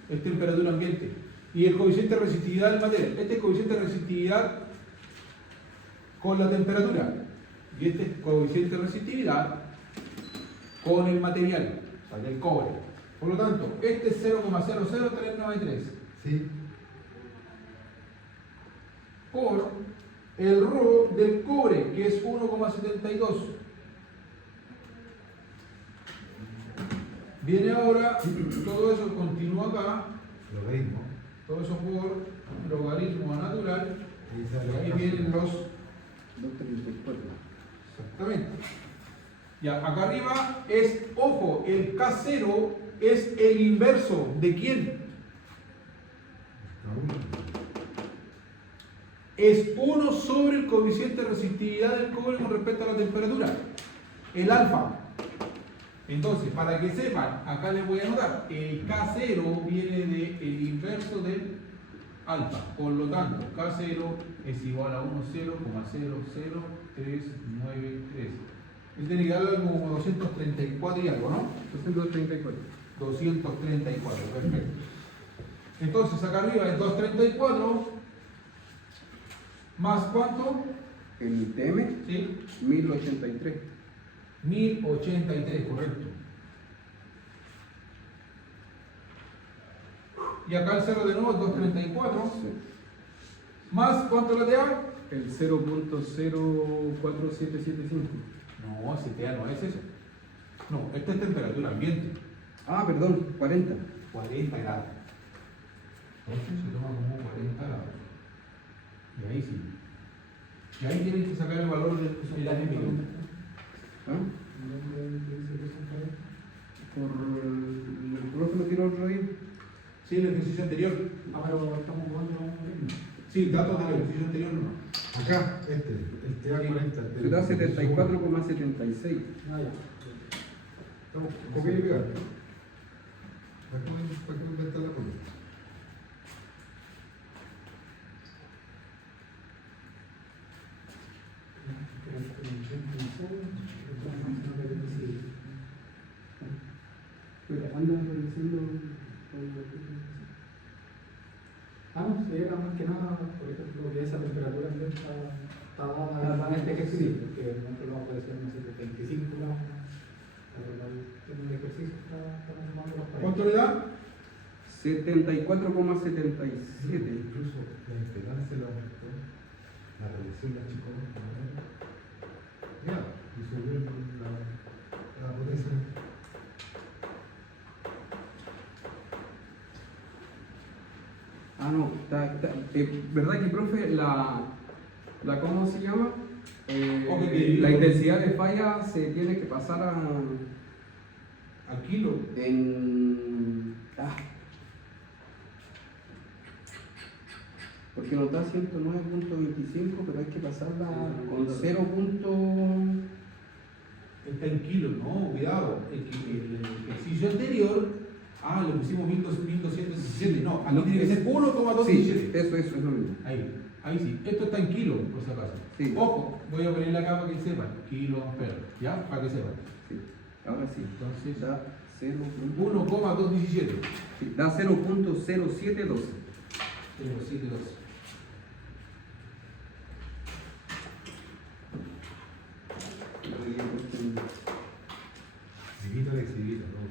Es temperatura ambiente. Y el coeficiente de resistividad del material. Este es coeficiente de resistividad con la temperatura. Y este es coeficiente de resistividad con el material, o sea, del cobre. Por lo tanto, este es 0,00393 Sí. por el ρ del cobre, que es 1,72. Viene ahora, todo eso continúa acá, Logaritmo. todo eso por logaritmo natural, Y y sale ahí la vienen los. 234. Exactamente. Ya, acá arriba es, ojo, el K0 es el inverso ¿de quién? Es 1 sobre el coeficiente de resistividad del cobre con respecto a la temperatura, el alfa. Entonces, para que sepan, acá les voy a anotar, el K0 viene del inverso del alfa. Por lo tanto, K0 es igual a 1,00393. Él tiene que darle algo como 234 y algo, ¿no? 234. 234, perfecto. Entonces, acá arriba es 234 ¿Más cuánto? El TM, Sí. 1083. 1083, correcto. Y acá el cerro de nuevo es 234. ¿Más cuánto le da? El 0.04775. No, CTA no es eso. No, esta es temperatura ambiente. Ah, perdón, 40. 40 grados. Entonces se toma como 40 grados. Y ahí sí. Y ahí tienen que sacar el valor del porcentaje mínimo. ¿Ah? Por el profe lo tiró otro día. Sí, el ejercicio anterior. Ah, pero estamos jugando a un ritmo. Sí, datos del ejercicio anterior no. Acá, el TA 40. Se da 74,76. Ah, ya. Copia y pegar. ¿Para qué inventar la cosa? Pero anda revisando. Ah, no, se era más que nada, por ejemplo, que esa temperatura ambiente está dada en este ejercicio, porque nosotros lo puede ser, no sé, de 25 grados, pero en el ejercicio está tomando los 40. ¿Cuánto le da? 74,77. Incluso la impedancia la aumentó, la reducción la achicó. Ya, y subieron la potencia. Ah, no, ¿verdad que, profe, ¿cómo se llama? La intensidad de falla se tiene que pasar Al kilo. Porque nos da 109.25, pero hay que pasarla con 0. Está en kilos, no, cuidado. El ejercicio anterior, le pusimos 1217. No, aquí tiene que ser 1,217. Sí, eso es lo mismo. Ahí sí. Esto está en kilos, por si acaso. Sí. Ojo, voy a ponerle acá para que sepan. Kiloamperes, ¿ya? Para que sepan. Sí. Ahora sí. Entonces, Da 0. 1,217. Sí, da 0.0712. 0,712. Divina la exhibida, ¿no?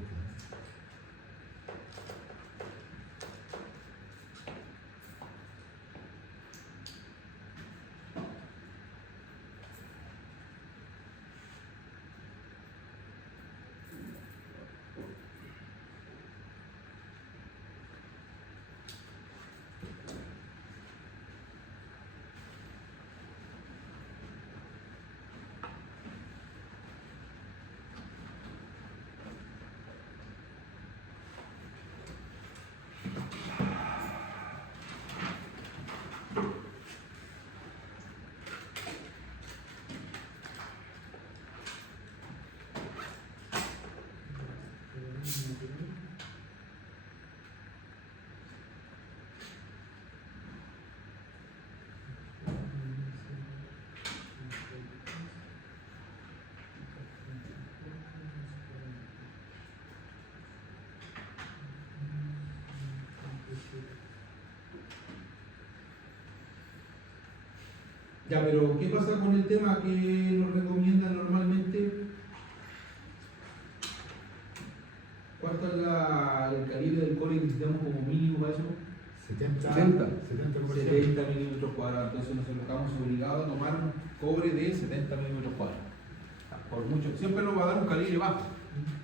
Ya, pero ¿qué pasa con el tema que nos recomiendan normalmente? ¿Cuánto es el calibre del cobre que necesitamos como mínimo para eso? 70 milímetros cuadrados. Entonces nosotros estamos obligados a tomar un cobre de 70 milímetros cuadrados. Por mucho. Siempre nos va a dar un calibre bajo,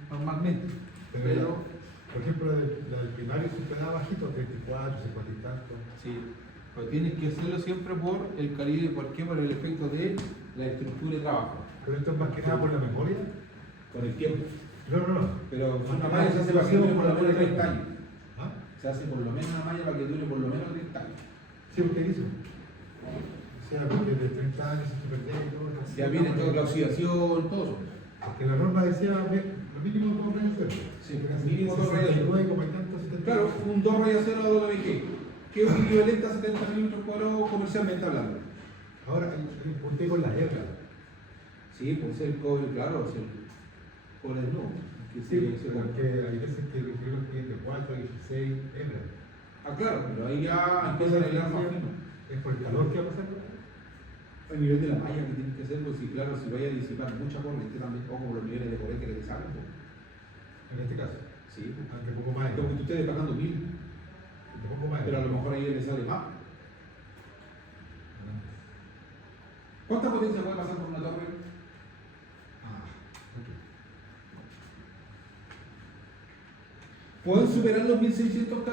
normalmente. Pero por ejemplo, la del primario siempre da bajito, 34, 50 y tanto. sí, pero tienes que hacerlo siempre por el calibre. ¿Por qué? Por el efecto de la estructura de trabajo. Pero esto es más que nada por la memoria. Con el tiempo. No. Pero una malla se hace para que dure por lo menos 30 años. ¿Ah? Se hace por lo menos una malla para que dure por lo menos 30 años. Sí, usted hizo. O sea, porque de 30 años se perdió y todo. Ya viene toda la oxidación, todo eso. Porque la norma decía lo mínimo 2 rayos cero. Sí, mínimo 2 rayos cero. 69, como hay tanto, 70. Claro, un 2 rayos cero a WG, que es equivalente a 70 milímetros cuadrados comercialmente hablando. Ahora, hay un punte con la hebra. Sí, pues el cobre, claro, es el cobre no. Que se porque hay veces que creo que es de 4, 16 hebras. claro, pero ahí ya empieza a arreglar más fino. Es por el calor que va a pasar. El nivel de la malla que tienes que hacer, pues sí, claro, si vaya a disipar mucha corriente también, ojo con los niveles de corriente que te salen, pues. En este caso, Sí, pues. aunque poco más, Como que tú estés pagando 1000, un poco más. pero a lo mejor ahí le sale más. ¿Cuánta potencia puede pasar por una torre? Ah, ok. ¿Pueden superar los 1600 kVA?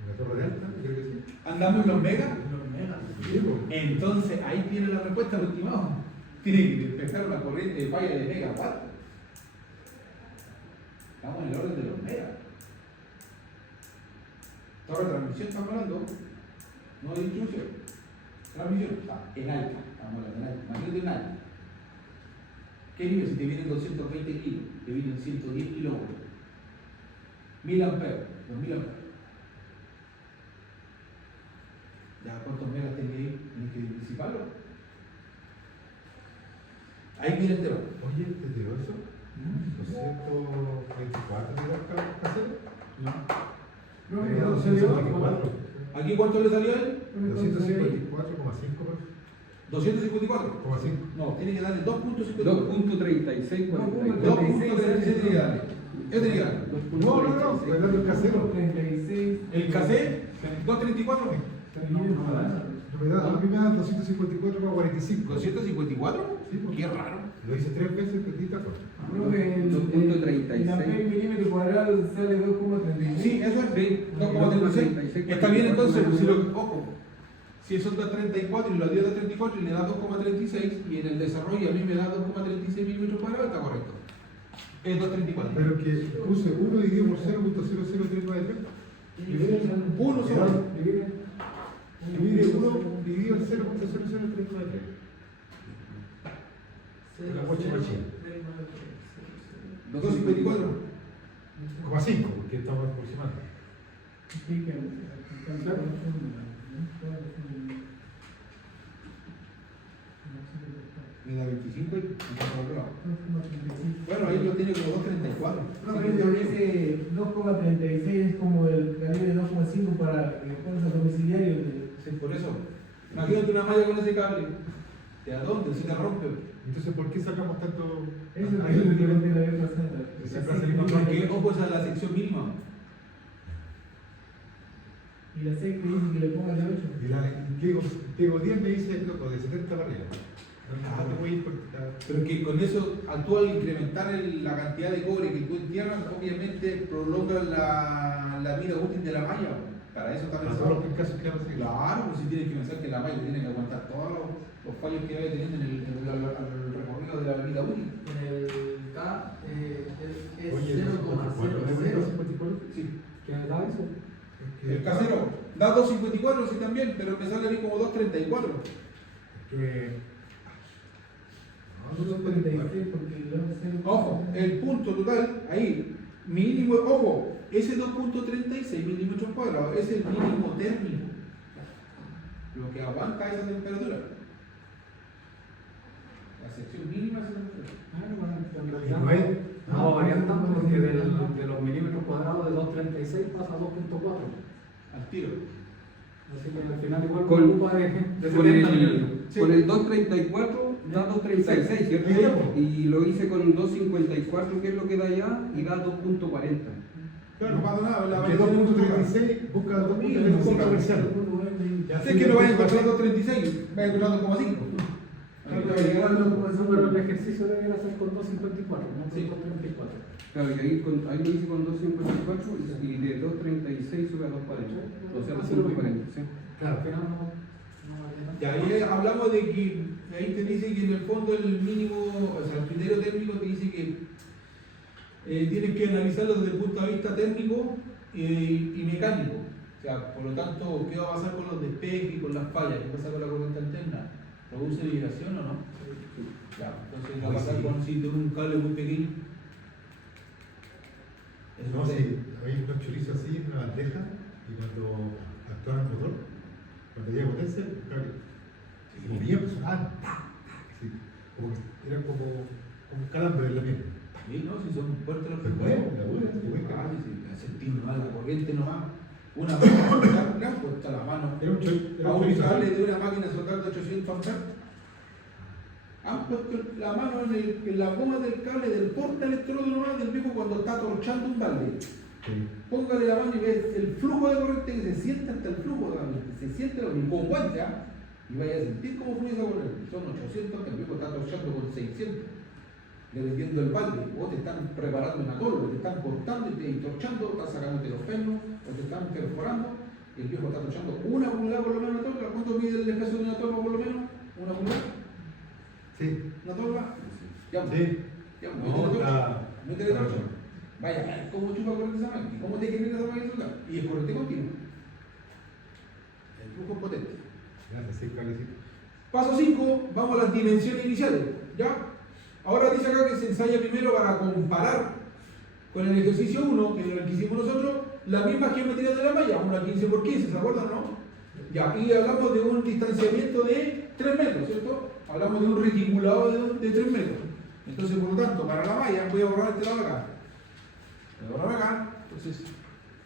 ¿En la torre de alta? Creo que sí. ¿Andamos en los megas? Los megas. Sí, pues. Entonces ahí tiene la respuesta, mi estimado. Tiene que despejar una corriente de falla de megawatt. Estamos en el orden de los megas. Torre de transmisión estamos hablando, no de distribución. Transmisión, o sea, en alta, estamos hablando en alta, imagínate en alta. ¿Qué nivel? Si te vienen 220 kilos, te vienen 110 kilómetros, 1000 amperes, 2000 amperes. ¿Ya cuántos megas tenés ahí? Tienes que disiparlo. Ahí viene el tema. Oye, ¿te tiró eso? 224 tiras casero. No, Era no, se dio. 254. ¿Aquí cuánto le salió a él? 254,5. 254. 5. No, tiene que darle 2.54. 2.36, 42. 2.36 tiene que darle. Yo te digo. No, estoy hablando del casero. 36. El cassette, 234. A mí me dan 254,45. 254. Sí, pues. Qué raro. Lo hice 3 veces, petita, pues. El ampere milímetro cuadrado sale 2,36. Sí, eso es. Sí, 2,36. Está bien entonces, pues, si lo, ojo. Si eso da 34 y lo dio da 34 y le da 2,36 y en el desarrollo a mí me da 2,36 milímetros cuadrados, está correcto. Es 234. Pero que puse 1 dividido por 0.00393. Uno solo. Divide 1 dividido en 0.00393. La mocha machina. 254. 0,5, porque estamos aproximando. Me da 25 y estamos al lado. Bueno, ahí lo tiene como 234. No, pero ese 2,36 es como el calibre 2,5 para respuestas domiciliarios. Sí, por eso. Imagínate una malla con ese cable. ¿De a dónde? Se te rompe. Entonces, ¿por qué sacamos tanto? Eso es lo que yo le la vez pasada. Siempre hace el mismo Porque ojo es a la sección mínima. Y la SEC dice que le ponga de 8. Y Diego 10 me dice, loco, de 70 para arriba. No te voy a ir por... Pero que con eso, tú al incrementar la cantidad de cobre que tú entierras, obviamente prolongas la vida útil de la malla. Para eso está Para pensado. todos los casos que vamos a seguir. Claro, pues si tienes que pensar que la malla tiene que aguantar todos los fallos que vaya teniendo en el recorrido de la vida útil. En el K es Oye, 0,0. Sí. ¿Qué da eso? El casero da 2.54 sí también, pero me sale a mí como 2.34. Que... No, 2,36 porque el 0. Ojo, el punto total, ahí, mínimo, ojo, ese 2.36 milímetros cuadrados es el mínimo térmico, lo que aguanta esa temperatura. La sección mínima es esa temperatura. En realidad no va a variar tanto porque de los milímetros cuadrados de 236 pasa a 2.4. Al tiro. Así que al final igual Con- ocupa de Con 70 el, milímetros. Sí. con el 234 da 236, ¿cierto? Y lo hice con 254, que es lo que da allá, y da 2.40. Claro, no pasa nada, la Que variación es muy poca. 2.36 busca 2.35 comercial. Si es que no vaya a encontrar 2.36, vaya a encontrar 2.5. Pero el ejercicio debería ser con 254, no con Sí. 234. Claro, y ahí lo hice con 254 y de 236 sube a 240. O sea, 240, ¿sí? Claro, al final no varía tanto. Y ahí hablamos de que, ahí te dice que en el fondo el mínimo, o sea, el criterio térmico te dice que tienes que analizarlo desde el punto de vista térmico y mecánico. O sea, por lo tanto, ¿qué va a pasar con los despejes y con las fallas? ¿Qué pasa con la corriente alterna? ¿Produce vibración o no? Claro, entonces, ¿qué va a pasar Sí. con si tengo un cable muy pequeño? Eso No, sé. sí, hay unos chorizos así en una bandeja y cuando actuaba el motor, cuando llega potencia, claro, se movía, pues sonaban, sí, como que era como un calambre en la piel. Sí, no, si son fuertes los Pero recuerdos. bueno, la dura, sí, bueno. Ah, sí, sí, sentir nomás la corriente nomás. Una vez le han puesto la mano Era un a un chorizo cable así. de una máquina soldar de 800 amperes? Han puesto la mano en la goma del cable del porta electrodo nomás del viejo cuando está torchando un balde. Sí. Póngale la mano y ve el flujo de corriente que se siente hasta el flujo de corriente. Se siente con guancha y vaya a sentir cómo fluye esa corriente. Son 800 que el viejo está torchando con 600. Dependiendo del balde, o te están preparando una tolva, te están cortando y torchando, están sacándote los pernos, o te están perforando, y el viejo está torchando una pulgada por lo menos una tolva. ¿Cuánto mide el peso de una tolva por lo menos? ¿Una pulgada? Sí. ¿Una tolva? Ya, Sí. ya, No, está. no te torcha. Vaya, ¿cómo chupa corriente esa máquina? ¿Cómo te genera esa máquina solar? Y es corriente continua. El flujo es potente. Gracias, sí, cablecito. Paso 5, vamos a las dimensiones iniciales. ¿Ya? Ahora dice acá que se ensaya primero para comparar con el ejercicio 1, que es el que hicimos nosotros, la misma geometría de la malla, una 15 por 15, ¿se acuerdan, no? Ya, y hablamos de un distanciamiento de 3 metros, ¿cierto? Hablamos de un reticulado de 3 metros. Entonces, por lo tanto, para la malla, voy a borrar este lado de acá. Voy a borrar acá. Entonces,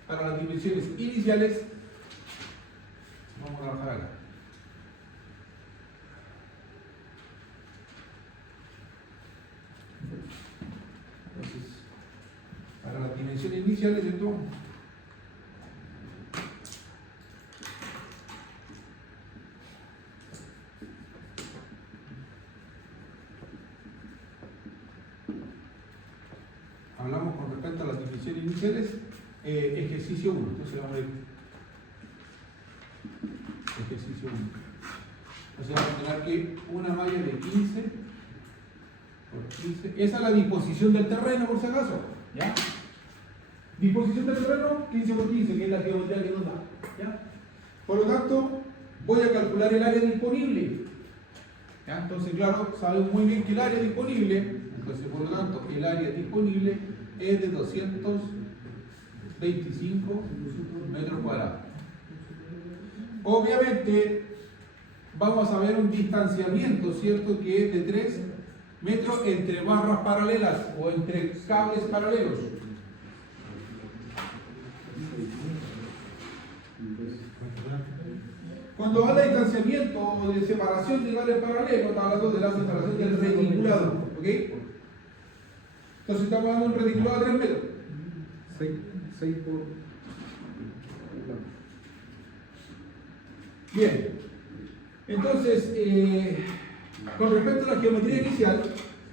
para las dimensiones iniciales, vamos a trabajar acá. Entonces, para las dimensiones iniciales, ¿cierto? Hablamos con respecto a las dimensiones iniciales, ejercicio 1. Entonces vamos a ver. Ejercicio 1. Entonces vamos a tener que una malla de 15 por 15. Esa es la disposición del terreno, por si acaso. ¿Ya? Disposición del terreno, 15 por 15, que es la geometría que nos da. ¿Ya? Por lo tanto, voy a calcular el área disponible. ¿Ya? Entonces, claro, sabemos muy bien que el área disponible, entonces, por lo tanto, el área disponible es de 225 metros cuadrados. Obviamente, vamos a ver un distanciamiento, ¿cierto?, que es de 3 metros entre barras paralelas o entre cables paralelos. Cuando habla de distanciamiento o de separación de cables paralelos, está hablando de la separación del reticulado, ¿ok? Entonces estamos hablando de un reticulado de 3 metros. 6 por... Bien, entonces, con respecto a la geometría inicial,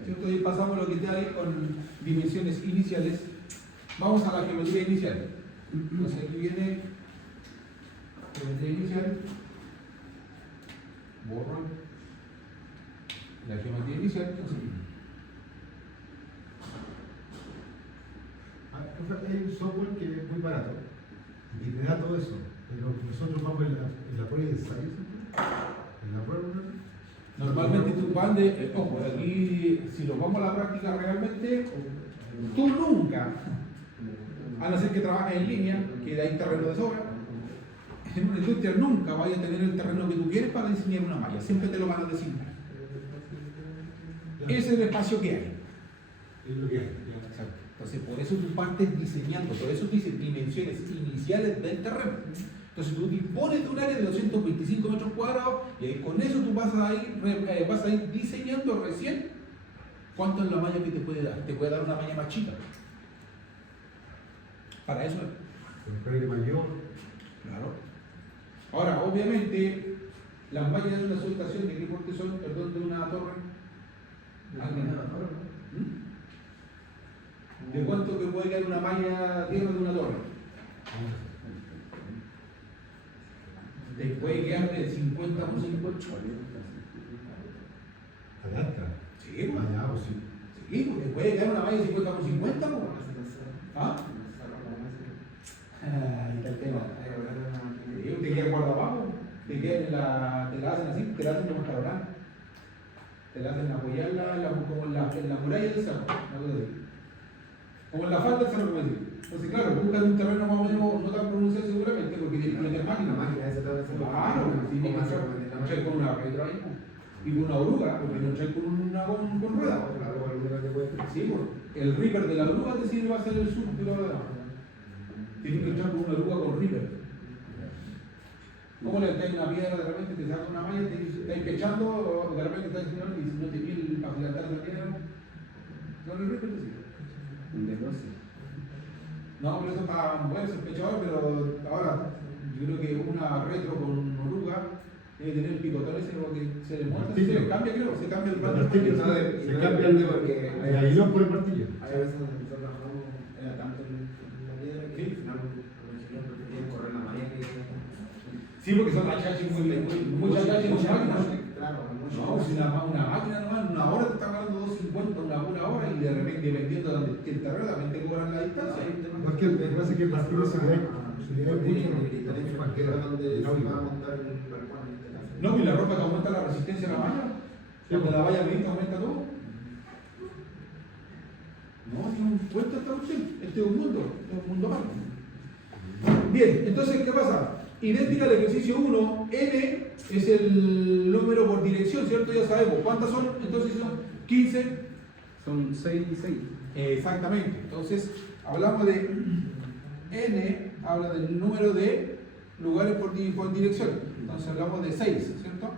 ¿cierto? Y pasamos lo que te hay con dimensiones iniciales, vamos a la geometría inicial. Entonces aquí viene geometría inicial, borro la geometría inicial, entonces, Hay un software que es muy barato y que te da todo eso. Pero nosotros vamos en la prueba de ensayo, en la prueba. normalmente tú van de, ojo, aquí si lo vamos a la práctica realmente, tú nunca, a no ser que trabajes en línea, que hay terreno de sobra, en una industria nunca vayas a tener el terreno que tú quieres para diseñar una malla, siempre te lo van a designar. Ese es el espacio que hay. Es lo que hay. Exacto. Entonces, por eso tú partes diseñando, por eso dices dimensiones iniciales del terreno. Entonces, tú dispones de un área de 225 metros cuadrados y con eso tú vas a ir diseñando recién cuánto es la malla que te puede dar. Te puede dar una malla más chica. Para eso es. Con el mayor. Claro. Ahora, obviamente, las mallas de una subestación, ¿de qué porte son? Perdón, de una torre. ¿Alguien? ¿Mm? ¿De cuánto que puede quedar una malla tierra de una torre? Te puede quedar de 50 por 50. Adapta. Sí, pues. Allá, pues sí. Sí, porque puede quedar una malla de 50 por 50, pues. ¿Ah? Ahí está el tema. Sí, te queda guardabajo, te la hacen así, te la hacen como escalonada. Te la hacen apoyarla como en la muralla del cerro, una cosa así. Como en la falda del cerro, como decir. Entonces, claro, buscan un terreno más o menos no tan pronunciado seguramente, porque tienen que meter máquina. Claro, tiene que entrar con una pedra ahí, y con una oruga, porque no entrar con rueda. Sí, porque el ripper de la oruga te sirve va a ser el sur de la oruga. Tiene que entrar con una oruga con ripper. ¿Cómo le traes una piedra de repente, te saca una malla, te está pechando, o de repente estás diciendo, y si no te viene para adelantar esa piedra? No le respeto, sí. De 12. No, pero eso está bueno, sospechador, pero ahora yo creo que una retro con oruga debe tener el picotón ese porque se le muestra, se le cambia, creo, se cambia el El rato. martillo, Se cambia el de porque El aguilón por el martillo. hay veces donde nosotros trabajamos era tanto la piedra que al final los ingenieros preferían correr la malla que Sí, porque son las chachas muchas chachas, muchas máquinas. claro, No, si una máquina nomás, una hora te está ganando 2.50, una hora, y de repente, dependiendo de donde esté el terreno, también te cobran la distancia. No, es que lo que pasa es que el martillo se le da mucho más que la montar el balcón. No, y la ropa te aumenta la resistencia a la malla. Cuando la vaya a medir, te aumenta todo. No, es un cuento esta cuestión. Este es un mundo aparte. Bien, entonces, ¿qué pasa? Idéntica al ejercicio 1, n es el número por dirección, ¿cierto? Ya sabemos. ¿Cuántas son? Entonces son 15. Son 6 y 6. Exactamente. Entonces, hablamos de n, habla del número de lugares por dirección. Entonces, hablamos de 6, ¿cierto?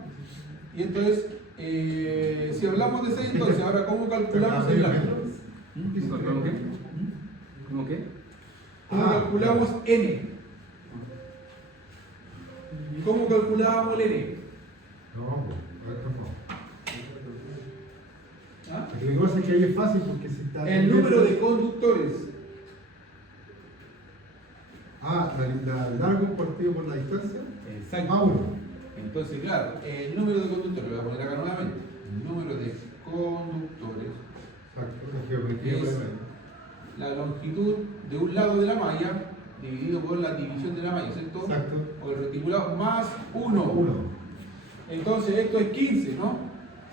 Y entonces, si hablamos de 6, entonces, ahora, ¿cómo calculamos el largo? ¿Cómo qué? ¿Cómo qué? ¿Cómo calculamos n? ¿Cómo calculábamos el n? No, no. ¿Ah? Lo que pasa es que ahí es fácil porque si está. El número de conductores. El largo partido por la distancia. Exacto. Más 1. Entonces, claro, el número de conductores, lo voy a poner acá nuevamente. El número de conductores Exacto, la geometría Es- por ahí. la longitud de un lado de la malla dividido por la división de la malla, ¿cierto? Exacto. O el reticulado más 1. 1. Entonces esto es 15, ¿no?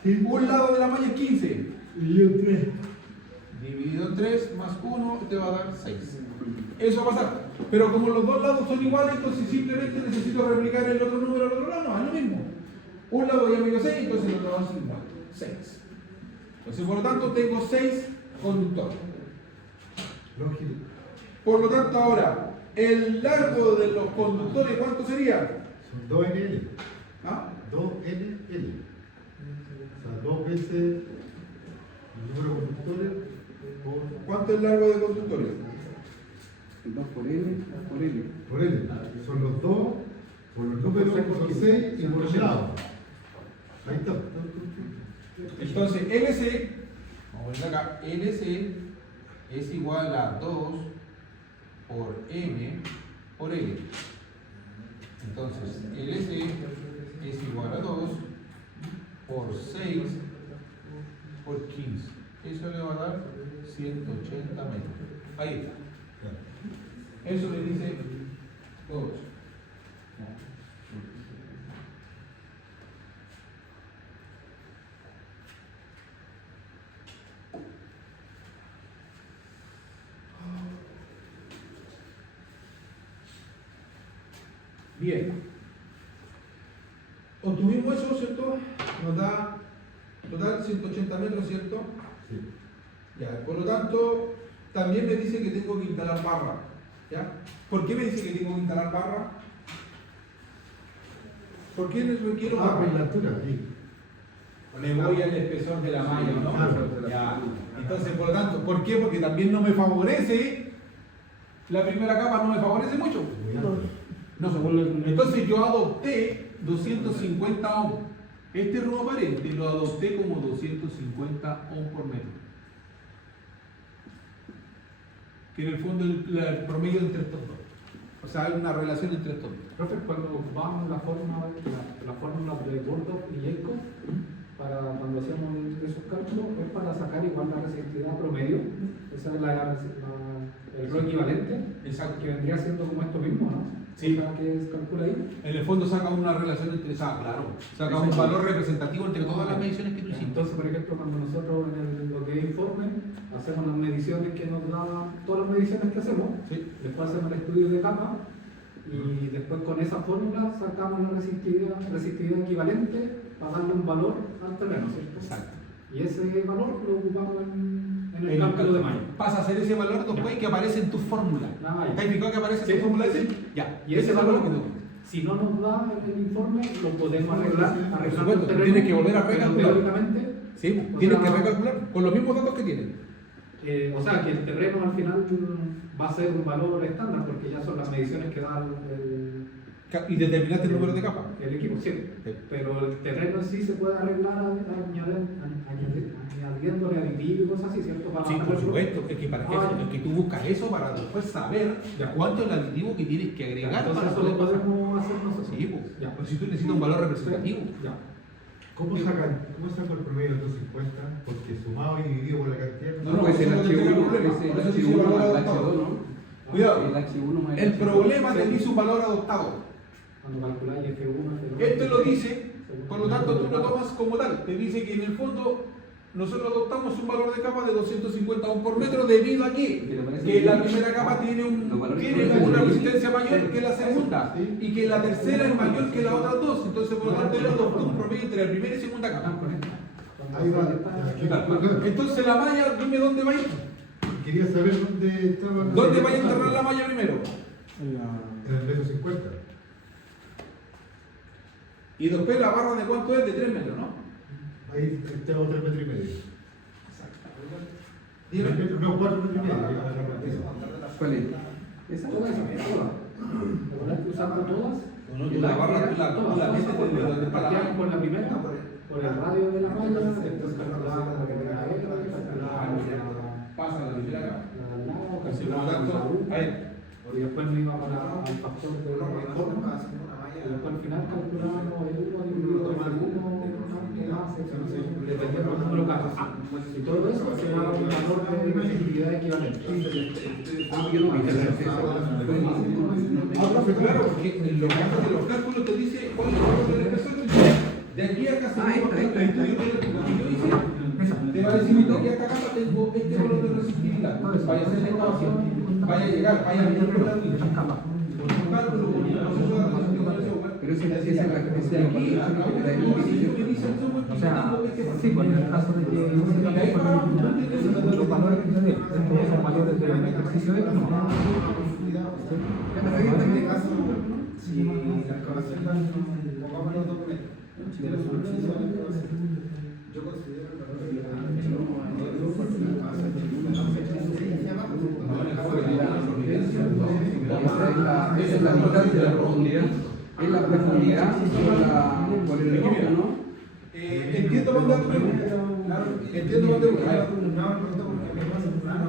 Sí. Un lado de la malla es 15. Y un 3. Dividido en 3 más 1 te va a dar 6. Eso va a pasar. Pero como los dos lados son iguales, entonces simplemente necesito replicar el otro número al otro lado. No, es lo mismo. Un lado ya me dio 6, entonces el otro lado es igual. 6. Entonces, por lo tanto, tengo 6 conductores. Longitud. Por lo tanto, ahora, el largo de los conductores, ¿cuánto sería? Son 2NL. ¿Ah? 2NL. O sea, 2 veces el número de conductores por, ¿Cuánto es el largo de conductores? 2 por L por L. por L. Son los 2 por los números que son 6 y por el lado. Ahí está. Entonces, LC, vamos a ver acá, LC es igual a 2 por M por L. Entonces, LC es igual a 2 por 6 por 15. Eso le va a dar 180 metros. Ahí está. Eso le dice 2. Bien. Obtuvimos eso, ¿cierto? Nos da total 180 metros, ¿cierto? Sí. Ya, por lo tanto, también me dice que tengo que instalar barra. ¿Ya? ¿Por qué me dice que tengo que instalar barra? ¿Por qué les requiero Por la barra? altura, sí. Me voy al espesor de la malla, ¿no? Claro. Ya. Entonces, por lo tanto, ¿por qué? Porque también no me favorece, la primera capa no me favorece mucho. Muy alto. No, entonces yo adopté 250 ohm. Este rudo aparente lo adopté como 250 ohm por metro. Que en el fondo es el promedio entre estos dos. O sea, hay una relación entre estos dos. Profe, cuando ocupábamos la fórmula de Burdock y Jacob, para cuando hacemos esos cálculos, es para sacar igual la resistividad promedio, esa es el rho equivalente, Exacto. que vendría siendo como esto mismo, ¿no? Sí. O sea, que se calcula ahí. En el fondo saca una relación entre esa, claro. Saca un valor representativo entre todas las mediciones que tú hiciste. Entonces, por ejemplo, cuando nosotros en lo que es informe, hacemos las mediciones que nos dan, todas las mediciones que hacemos, Sí. después hacemos el estudio de capa y después con esa fórmula sacamos la resistividad equivalente para darle un valor al terreno, ¿cierto? Exacto. Y ese valor lo ocupamos en el cálculo de malla. Pasa a hacer ese valor después que aparece en tu fórmula. Ah, ya. ¿Está indicado que aparece en Sí, tu fórmula sí, ese? sí. Ya. Y ese valor, que tengo. Si no nos da el informe, lo podemos arreglar. Por supuesto, tienes que volver a recalcular. Teóricamente, Sí, O tienes sea, que recalcular con los mismos datos que tienes. o sea, que el terreno al final va a ser un valor estándar porque ya son las mediciones que da Y determinaste el número de capas. el equipo, sí. Sí. Pero el terreno en sí se puede arreglar añadiéndole aditivo y cosas así, ¿cierto? Para Sí, por bajar el supuesto, es que para eso, es que tú buscas eso para después saber cuánto es el aditivo que tienes que agregar Entonces para eso lo poder pasar. podemos hacer nosotros. Sí, pues, Ya. pues si tú necesitas un valor representativo. Ya. ¿Cómo saco el promedio de 250? Porque sumado y dividido por la cantidad. No, no, pues el eso no tendría H1, problema. es el Por eso sí H1 se valora más el adoptado. H2, ¿no? Cuidado. El H1 más El H2. problema te Sí. dice un valor adoptado. Cuando calculáis F1, F2. Él te lo dice, por lo tanto tú lo tomas como tal. Te dice que en el fondo nosotros adoptamos un valor de capa de 250 ohm por metro debido a que la primera capa tiene una resistencia mayor que la segunda y que la tercera es mayor que las otras dos. Entonces por lo tanto él adoptó un promedio entre la primera y segunda capa. Ahí va. Entonces la malla, dime dónde va a ir. Quería saber dónde estaba. ¿Dónde va a enterrar la malla primero? En el metro 50. Y después la barra de cuánto es, de 3 metros, ¿no? Ahí tengo 3 metros y medio. Dime. 3 metros, no, 4 metros y medio. ¿Cuál es? ¿Esa? Todas esas, todas. ¿Verdad? Usando todas. No, tú la barra, tú la metes desde donde está la Partíamos malla. por la primera, por el radio de la malla, después calculábamos la que tenía él, calculábamos Pasa la primera capa. la al lado, Por lo calculábamos la tanto, U, ahí. y después nos íbamos al factor de la reforma, y después al final calculábamos el 1 dividido por el 1, dependiendo del número de capas. Y todo eso se da un valor de efectividad equivalente. Yo no vi que Claro, porque en los casos de los cálculos te dice cuál es el valor de la impresora. De aquí a acá, según el estudio que yo hice, te va a decir, de aquí a acá tengo este valor de resistividad. Vaya a hacer la ecuación, vaya a llegar, vaya a meter por la línea. Por un cálculo, por un proceso de resistividad del software. Pero esa es la De aquí a acá, que dice el software, O sea, sí, pues en el caso de que los valores que tiene, estos son mayores del ejercicio X, ¿no? En este caso, si la excavación da, pongamos los documentos, de la superficie de la excavación, yo considero el valor de la esa es la mitad de la profundidad. Es la profundidad por el equipo, ¿no? Entiendo dónde tu pregunta. Entiendo dónde tu pregunta. No, pregunto porque me pasa plano,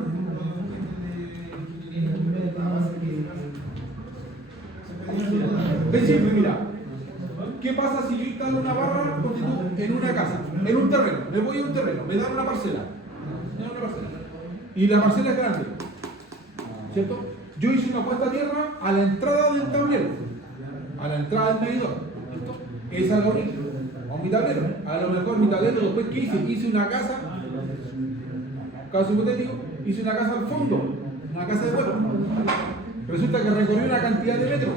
Es simple, mira. ¿Qué pasa si yo instalo una barra ponte tú, en una casa, en un terreno? Me voy a un terreno, me dan una parcela. Me dan una parcela. Y la parcela es grande. ¿Cierto? Yo hice una puesta a tierra a la entrada del tablero, a la entrada del medidor. ¿Cierto? Esa es la única. O mi tablero. A lo mejor mi tablero, después que hice una casa, caso hipotético, hice una casa al fondo, una casa de pueblo. Resulta que recorrí una cantidad de metros.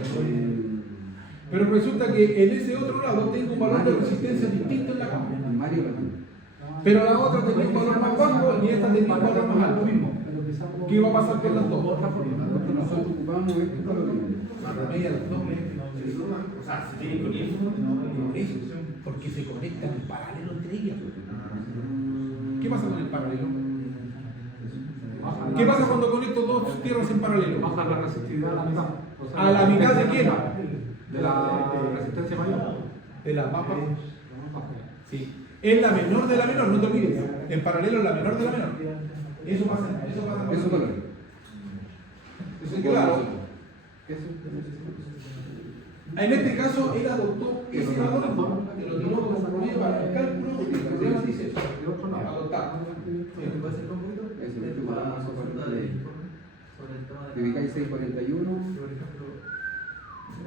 Pero resulta que en ese otro lado tengo un valor de resistencia distinto en la cama. Mario, Pero la otra tenía un valor más bajo y esta tenía un valor más alto. ¿Qué iba a pasar con las dos? nosotros ocupamos esto para lo mismo. Ella las dos o sea, se tienen con eso, porque se conectan en paralelo entre ellas. ¿Qué pasa con el paralelo? ¿Qué pasa cuando conecto dos tierras en paralelo? Baja la resistividad a la mitad. O sea, ¿A la mitad de quién? De la resistencia mayor. De la más baja. Sí. Es la menor de la menor, no te olvides. En paralelo es la menor de la menor. Eso pasa. Eso para lo Eso es claro. En este caso, él adoptó ese valor, que lo tiró como promedio para el cálculo, porque el problema dice eso. Adoptar. ¿Puede ser con poquito? Eso, esto La para consulta de- sobre el tema de Ubicáis 641, por ejemplo, ¿qué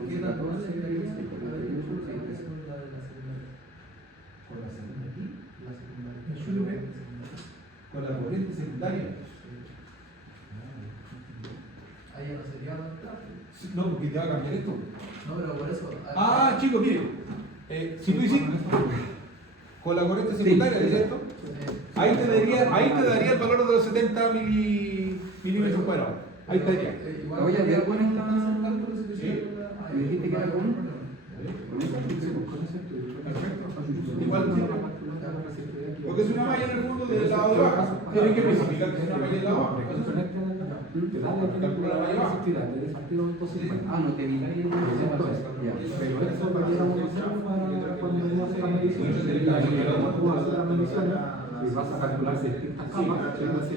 11, edad 14, se debería hacer? 641, Con la segunda aquí, en Schulberg, con la corriente secundaria. Ahí ya no sería adaptar. No, porque te va a cambiar esto. No, pero por eso. Ah, chicos, miren. Si tú hiciste con la corriente secundaria, ¿cierto? Ahí te daría el valor de los 70 milímetros cuadrados. Ahí te daría. la voy a enviar con esta ¿Me dijiste que era con? Igual tiene. Porque es una malla en el fondo del lado de baja. Tienen que especificar que es una malla del lado de baja. Ah, no te vi. Pero eso para cuando uno hace la medición, y vas a calcular distintas camas,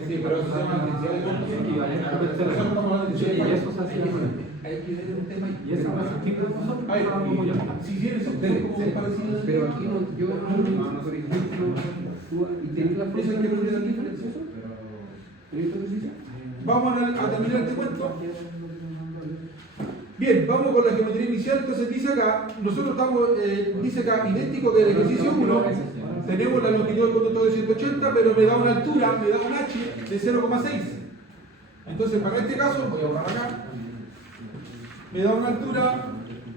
Sí, pero eso se llama densidad de combustible. y eso se hacía Hay que ver un tema. y esa perspectiva nosotros Ay, como ya. si tienes opciones como parecidas. Pero aquí no, yo, por ejemplo, ¿y tenés la ¿Eso hay que poner aquí? ¿Tenés esta posición? Vamos a terminar este cuento. Bien, vamos con la geometría inicial. Entonces dice acá, nosotros estamos, dice acá, idéntico que el ejercicio 1, tenemos la longitud del conductor de 180, pero me da una altura, me da un H de 0,6. Entonces, para este caso, voy a borrar acá, me da una altura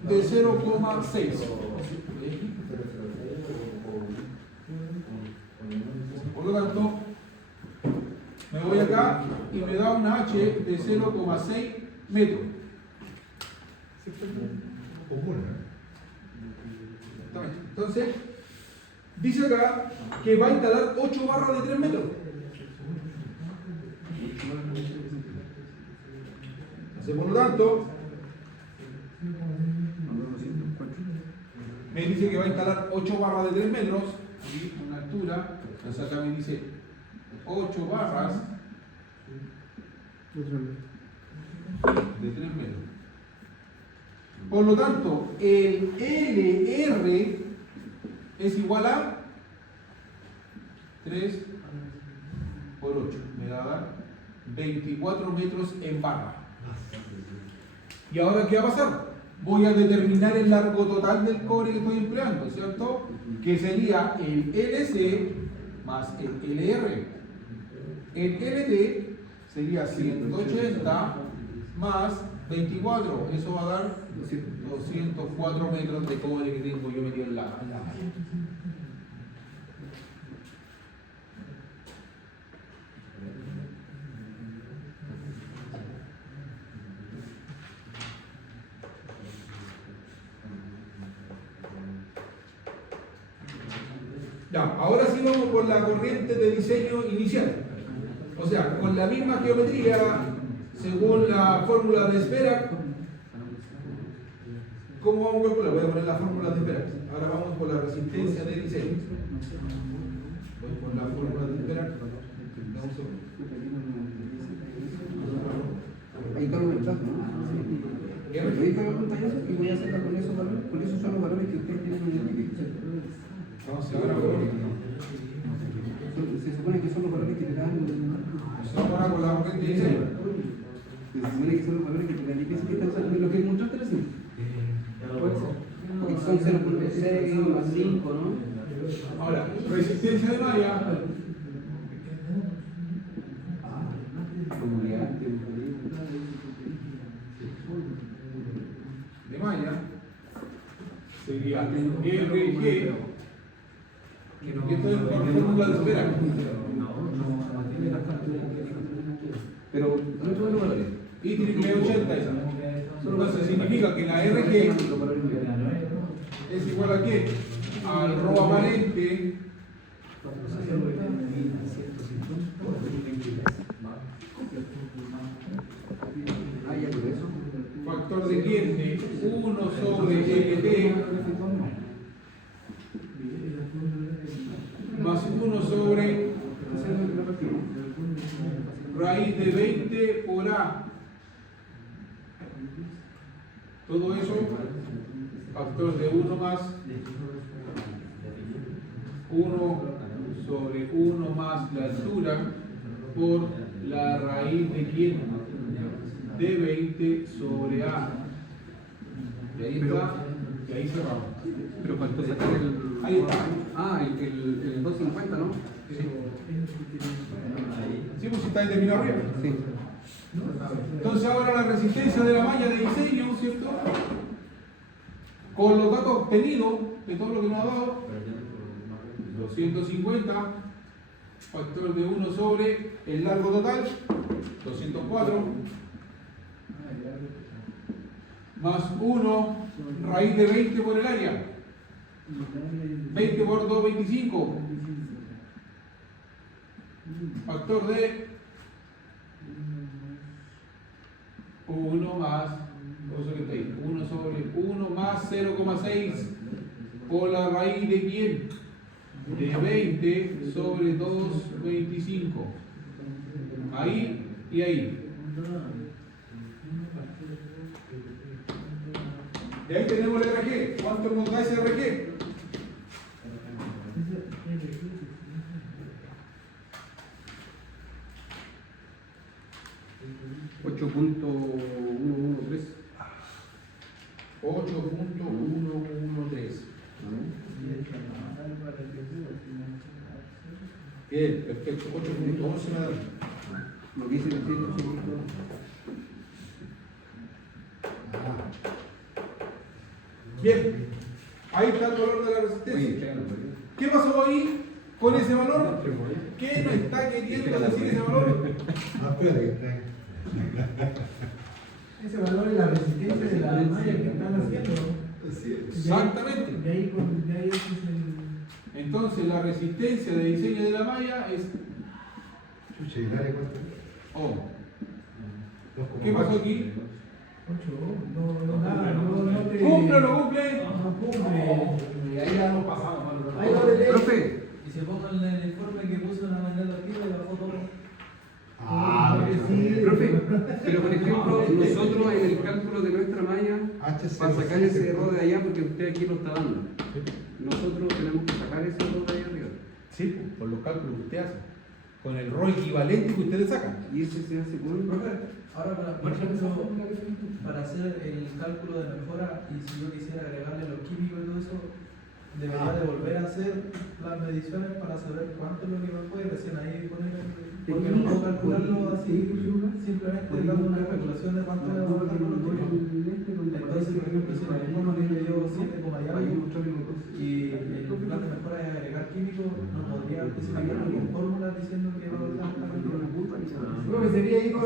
de 0,6. Por lo tanto, me voy acá y me da una H de 0,6 metros. Común, Entonces, dice acá que va a instalar 8 barras de 3 metros. Entonces, por lo tanto, me dice que va a instalar 8 barras de 3 metros, y una altura, entonces acá me dice 8 barras de 3 metros. Por lo tanto, el LR es igual a 3 por 8, me va a dar 24 metros en barra. ¿Y ahora qué va a pasar? Voy a determinar el largo total del cobre que estoy empleando, ¿cierto? Que sería el LC más el LR. El LT sería 180 más 24, eso va a dar 204 metros de cobre que tengo yo metido en la malla. Ya, ahora sí vamos con la corriente de diseño inicial. O sea, con la misma geometría, según la fórmula de Sperak. ¿Cómo vamos a calcular? Voy a poner la fórmula de Sperak. Ahora vamos con la resistencia de diseño. Voy con la fórmula de Sperak. Ahí está el reemplazo, ¿no? Ahí está el pantallazo y voy a hacerla con esos valores, porque esos son los valores que ustedes tienen en el arquitecto. Vamos ahora con Se supone que son los valores que te dan. ahora con la corriente de diseño. Se supone que son los valores que te dan. ¿Y qué están saliendo? Lo que mostraste recién. Puede ser. Porque son 0.6 más 5, ¿no? Ahora, resistencia de malla. De malla sería RG. Y esto es por fórmula de Sperak. Pero, ¿no son los valores? Y triple 80 esa. Entonces significa que la RG es igual a qué? Al ρ aparente Ah, ya por eso. factor de quiente 1 sobre LT más 1 sobre raíz de 20 por A. Todo eso, factor de 1 más 1 sobre 1 más la altura por la raíz de quién? De 20 sobre A. Y ahí está, y ahí cerramos. Pero faltó sacar el. Ahí está. Ah, el 250, ¿no? Sí, pues si está determinado arriba. Sí. Entonces ahora la resistencia de la malla de diseño, ¿cierto? Con los datos obtenidos de todo lo que nos ha dado, 250, factor de 1 sobre el largo total, 204, más 1 raíz de 20 por el área. 20 por 2, 25. Factor de 1 más 1 sobre 1 más 0,6 por la raíz de quién? De 20 sobre 2, 25. Ahí y ahí. Y ahí tenemos el RG. ¿Cuánto nos da ese RG? $8.113. 8.113. Bien, perfecto. 8.11 me da. Lo que hice decir Bien, ahí está el valor de la resistencia. ¿Qué pasó ahí con ese valor? ¿Qué nos está queriendo decir ese valor? Ah, espérate que está ahí. Ese valor es la resistencia de la malla que están haciendo. Exactamente. De ahí ese es el. Entonces la resistencia de diseño de la malla es Chucha, ¿y el área cuánto? ohm. 2,4. ¿Qué pasó aquí? 8, no, nada, no te. ¿Cumple o no cumple? No cumple. Ahí ya nos pasamos, ¿no? Ahí lo de Profe, Y se pongan en el informe que puso una manera aquí y le bajó todo. Ah, sí. profe, pero por ejemplo, nosotros en el cálculo de nuestra malla, HC. para sacar ese error de allá, porque usted aquí lo está dando, nosotros tenemos que sacar ese error de allá arriba. Sí, por los cálculos que usted hace. Con el ROI equivalente que ustedes sacan. Y ese se hace con. Profe, ahora por ejemplo, para hacer el cálculo de mejora y si yo quisiera agregarle los químicos y todo eso, debería de volver a hacer las mediciones para saber cuánto es lo que me puede recién ahí poner. Porque no puedo calcularlo así, simplemente dando una calculación de cuánto me va a faltar con los químicos. Entonces, por ejemplo, si en el mono le dio 7, y el plan de mejora es agregar químicos, no podría especificar con fórmulas diciendo que va a dar esta cantidad. Creo que sería ir con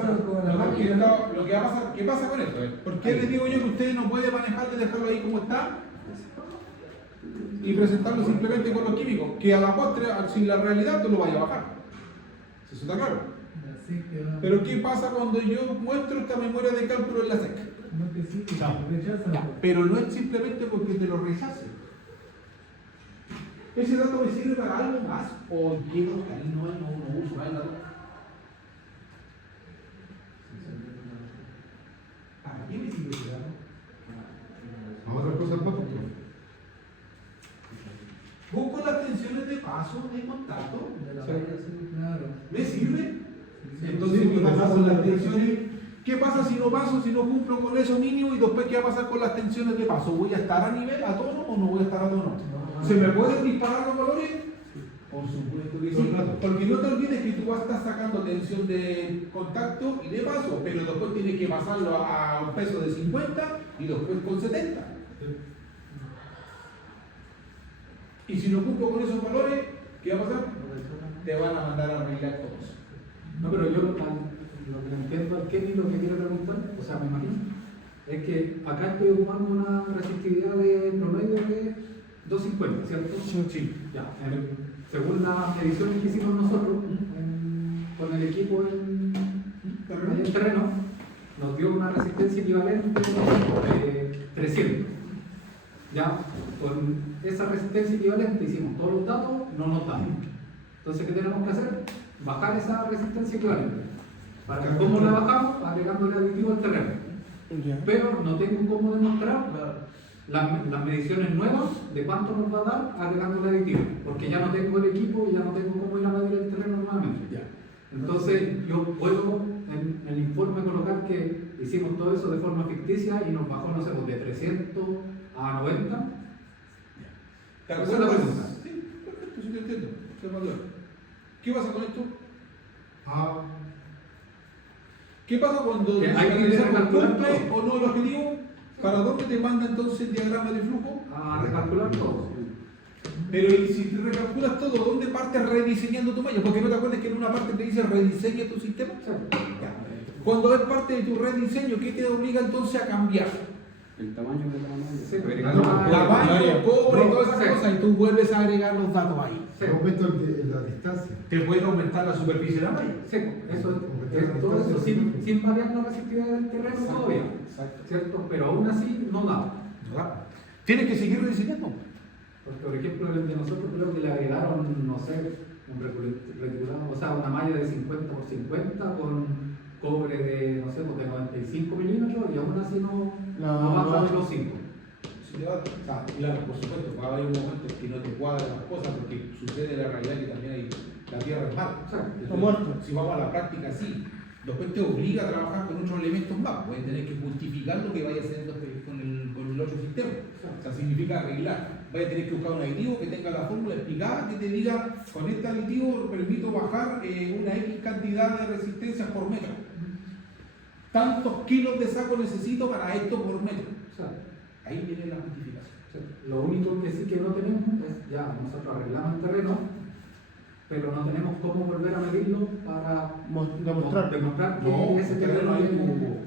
la máquina. Lo que va a pasar, ¿qué pasa con esto? ¿Por qué les digo yo que usted no puede manejarlo y dejarlo ahí como está? Y presentarlo simplemente con los químicos, que a la postre, sin la realidad, tú lo vaya a bajar. ¿Eso está claro? Así que va. Pero ¿qué pasa cuando yo muestro esta memoria de cálculo en la SEC? No te sirve, rechaza. Pero no es simplemente porque te lo rechace. ¿Ese dato me sirve para algo más? ¿O quiero ahí no uso el dato? ¿Para qué me sirve ese dato? ¿A otras cosas más? Busco las tensiones de paso, de contacto. Claro. ¿Me sirve? Entonces, ¿qué pasa con las tensiones? ¿Qué pasa si no paso, si no cumplo con eso mínimo y después qué va a pasar con las tensiones de paso? ¿Voy a estar a nivel, a tono o no voy a estar a tono? ¿Se me pueden disparar los valores? Por supuesto que sí. Porque no te olvides que tú vas a estar sacando tensión de contacto y de paso, pero después tienes que pasarlo a un peso de 50 y después con 70. Y si no cumplo con esos valores, ¿qué va a pasar? Te van a mandar a arreglar todos. No, pero yo lo que entiendo al Kenny, lo que quiero preguntar, o sea, me imagino, es que acá estoy ocupando una resistividad de promedio de 250, ¿cierto? Sí. Ya, según las mediciones que hicimos nosotros con el equipo en el terreno, nos dio una resistencia equivalente de 300. Ya, con esa resistencia equivalente hicimos todos los datos, no nos dan. Entonces, ¿qué tenemos que hacer? Bajar esa resistencia equivalente. ¿Cómo la bajamos? Agregándole aditivo al terreno. Pero no tengo cómo demostrar las mediciones nuevas de cuánto nos va a dar agregándole aditivo. Porque ya no tengo el equipo y ya no tengo cómo ir a medir el terreno nuevamente. Entonces, yo puedo en el informe colocar que hicimos todo eso de forma ficticia y nos bajó, no sé, de 300 a 90. ¿Te Esa es la acuerdas? pregunta. Sí, perfecto, sí te entiendo. ¿Qué pasa con esto? ¿Qué pasa cuando Que hay que recalcular cumple todo. o no el objetivo? ¿Para dónde te manda entonces el diagrama de flujo? A recalcular todo. Pero y si te recalculas todo, ¿dónde partes rediseñando tu malla? Porque no te acuerdas que en una parte te dice rediseña tu sistema. Ya. Cuando es parte de tu rediseño, ¿qué te obliga entonces a cambiar? el tamaño de la malla. Sí, Agregando la los Tamaño, cobre y todas esas Sí. cosas, y tú vuelves a agregar los datos ahí. Sí, Aumento la distancia. Te puede aumentar la superficie de la malla. sí, todo eso sin variar la resistividad del terreno todavía, Exacto. ¿cierto? Pero aún así no da. ¿Verdad? Tienes que seguir rediseñando. Porque, por ejemplo, el de nosotros creo que le agregaron, no sé, un reticulado, o sea, una malla de 50 por 50 con cobre de, no sé, pues de 95 milímetros y aún así no baja de los 5. O sea, claro, por supuesto, va a haber un momento en que no te cuadran las cosas porque sucede la realidad que también hay, la tierra es mar. Entonces, si vamos a la práctica, sí. Después te obliga a trabajar con otros elementos más. Puedes tener que justificar lo que vaya haciendo con el otro sistema. O sea, significa arreglar. Vaya a tener que buscar un aditivo que tenga la fórmula explicada, que te diga, con este aditivo permito bajar una X cantidad de resistencias por metro. Tantos kilos de saco necesito para esto por metro. Ahí viene la justificación. Lo único que sí que no tenemos es, ya nosotros arreglamos el terreno, pero no tenemos cómo volver a medirlo para demostrar que No, ese terreno terreno ahí tiene...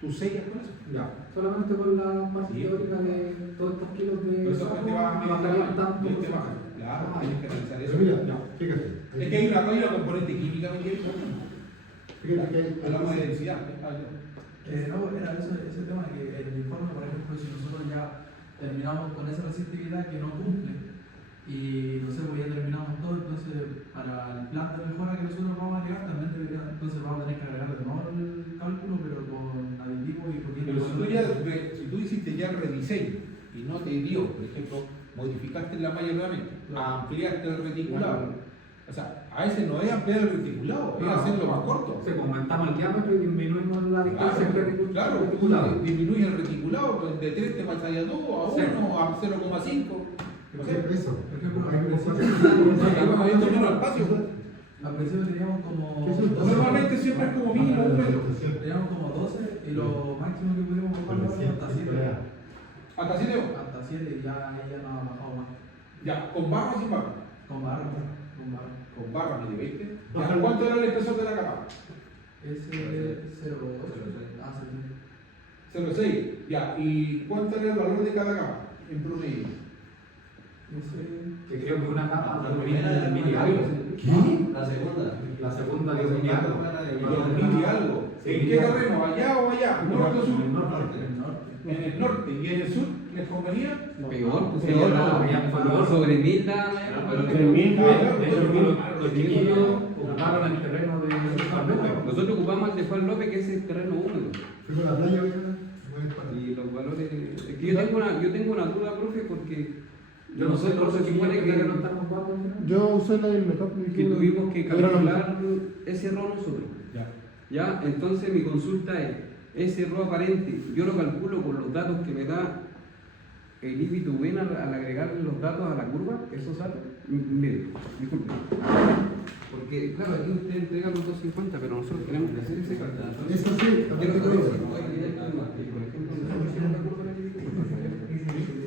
tú sellas con eso. Ya, solamente con la parte Sí. teórica de todos estos kilos de Por eso saco, te vas a medir bajarían el tanto. y te baja. Claro, tienes que analizar eso. Pero mira, fíjate. Es que hay una componente química muy importante. Fíjate que Hablamos de densidad. No, era ese tema que en el informe, por ejemplo, si nosotros ya terminamos con esa resistividad que no cumple y no sé, pues ya terminamos todo, entonces para el plan de mejora que nosotros vamos a agregar también entonces vamos a tener que agregar de nuevo el cálculo, pero con aditivos y poniendo... Pero si tú hiciste ya el rediseño y no te dio, por ejemplo, modificaste la malla nuevamente, ampliaste el reticulado. O sea, a veces no es ampliar el reticulado, es hacerlo más corto. Sí, aumentamos el diámetro y disminuimos la distancia entre Claro, reticulado. disminuye el reticulado, pues de 3 te pasas a 2, a 1, Sí. a 0,5. No sé. eso. Por ejemplo, Hay que al Vamos habiendo menos espacio. principio teníamos como... Normalmente siempre es como mínimo un metro. Teníamos como 12 y lo máximo que pudimos bajar fue hasta 7. Hasta 7. Hasta 7 y ya ahí ya no ha bajado más. Ya, con barra o sin barra. Con barra, con barra. Con barra, ¿me ¿viste? ¿Hasta cuánto era el espesor de la capa? Ese 0,8. Ah, sí. 0,6. Ya, ¿y cuánto era el valor de cada capa en promedio? Que creo que una capa La de primera mil y algo. La segunda. La segunda de mil y algo. 2000 y algo. ¿En qué terreno? ¿Allá o allá? ¿Norte o sur? En el norte. En el norte. ¿Y en el sur les convenía? Peor, pues Peor, ya peor. sobre 1000 da. De hecho, los chiquillos ocuparon el terreno de Juan López. Nosotros ocupamos el de Juan López, que es el terreno húmedo. Fuimos a la playa, ¿verdad? Y los valores. Es que yo tengo una duda, profe, porque Yo no sé, nosotros se supone que estamos jugando. Yo usé la del metófono que tuvimos que calcular ese error nosotros. Ya, entonces mi consulta es, ese error aparente, yo lo calculo con los datos que me da el IPI-TUVEN al agregarle los datos a la curva, esos datos. Mire, disculpe. Porque, claro, aquí usted entrega los 250, pero nosotros tenemos que hacer ese cálculo. Eso sí, Yo lo que digo es, por ejemplo, nosotros hicimos la curva del IPI-TUVEN.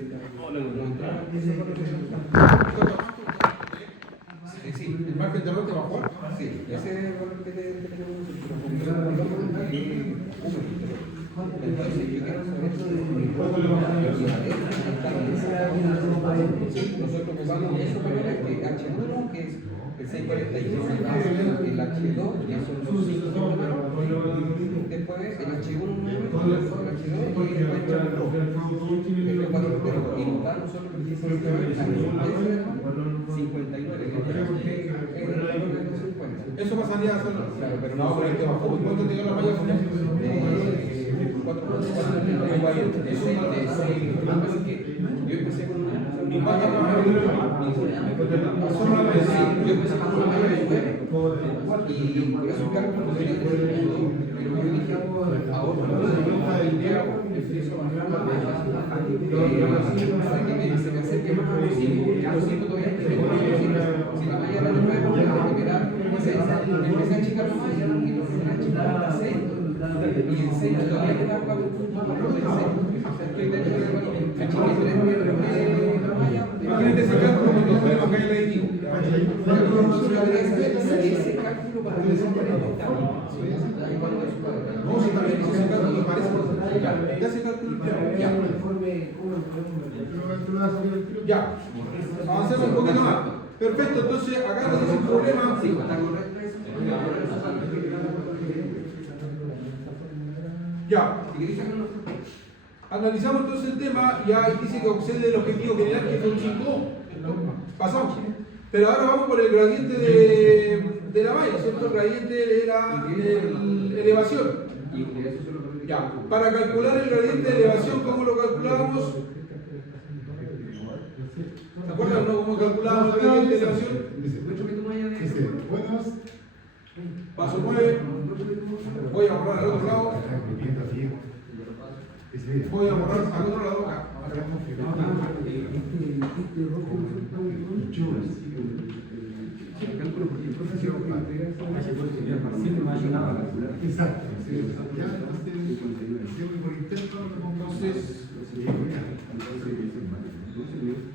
Sí, el margen de error te bajó. Sí, ese es el valor que tenemos nosotros. Entonces, yo quiero saber nosotros usamos eso, pero es que H1, que es el 641, el H2, que son los 5 después el H1 nuevamente, el H2 y el H4, y nos da nosotros precisamente a 59, Eso pasaría a ser. Claro, pero no, pero te bajó. ¿Cuánto te dio la malla con eso? Yo empecé con ¿Y cuánto yo empecé con una malla de 9 y es un cálculo que pero yo dije ahora para que se me acerque más a los 5 porque a los 5 todavía si la malla era de 9 porque empecé a achicar la malla y lo empecé a achicar hasta 6 y en 6 todavía quedaba 4 puntos más de 6. Estoy dentro de achiqué 3 metros de la malla. Imagínate ese cálculo cuando fue lo que hay el aditivo. Ese cálculo para que se No, si también ese cálculo parece. Ya ese cálculo. Ya. Tú lo vas a hacer el tiro. Ya, avancemos un poquito más. Perfecto, entonces acá tenemos un problema. Sí, está correcto eso. Ya, Si queréis sacarlo. analizamos entonces el tema, ya dice que observe el objetivo general que fue un 5. Pasamos. Pero ahora vamos por el gradiente de la malla, ¿cierto? El gradiente de la elevación. Y eso se lo Ya, para calcular el gradiente de elevación, ¿cómo lo calculábamos? ¿Se acuerdan, no? ¿Cómo calculábamos el gradiente de elevación? Dice, buenos. Paso 9. Voy a borrar al otro lado. Voy a borrar al otro lado acá. Exacto.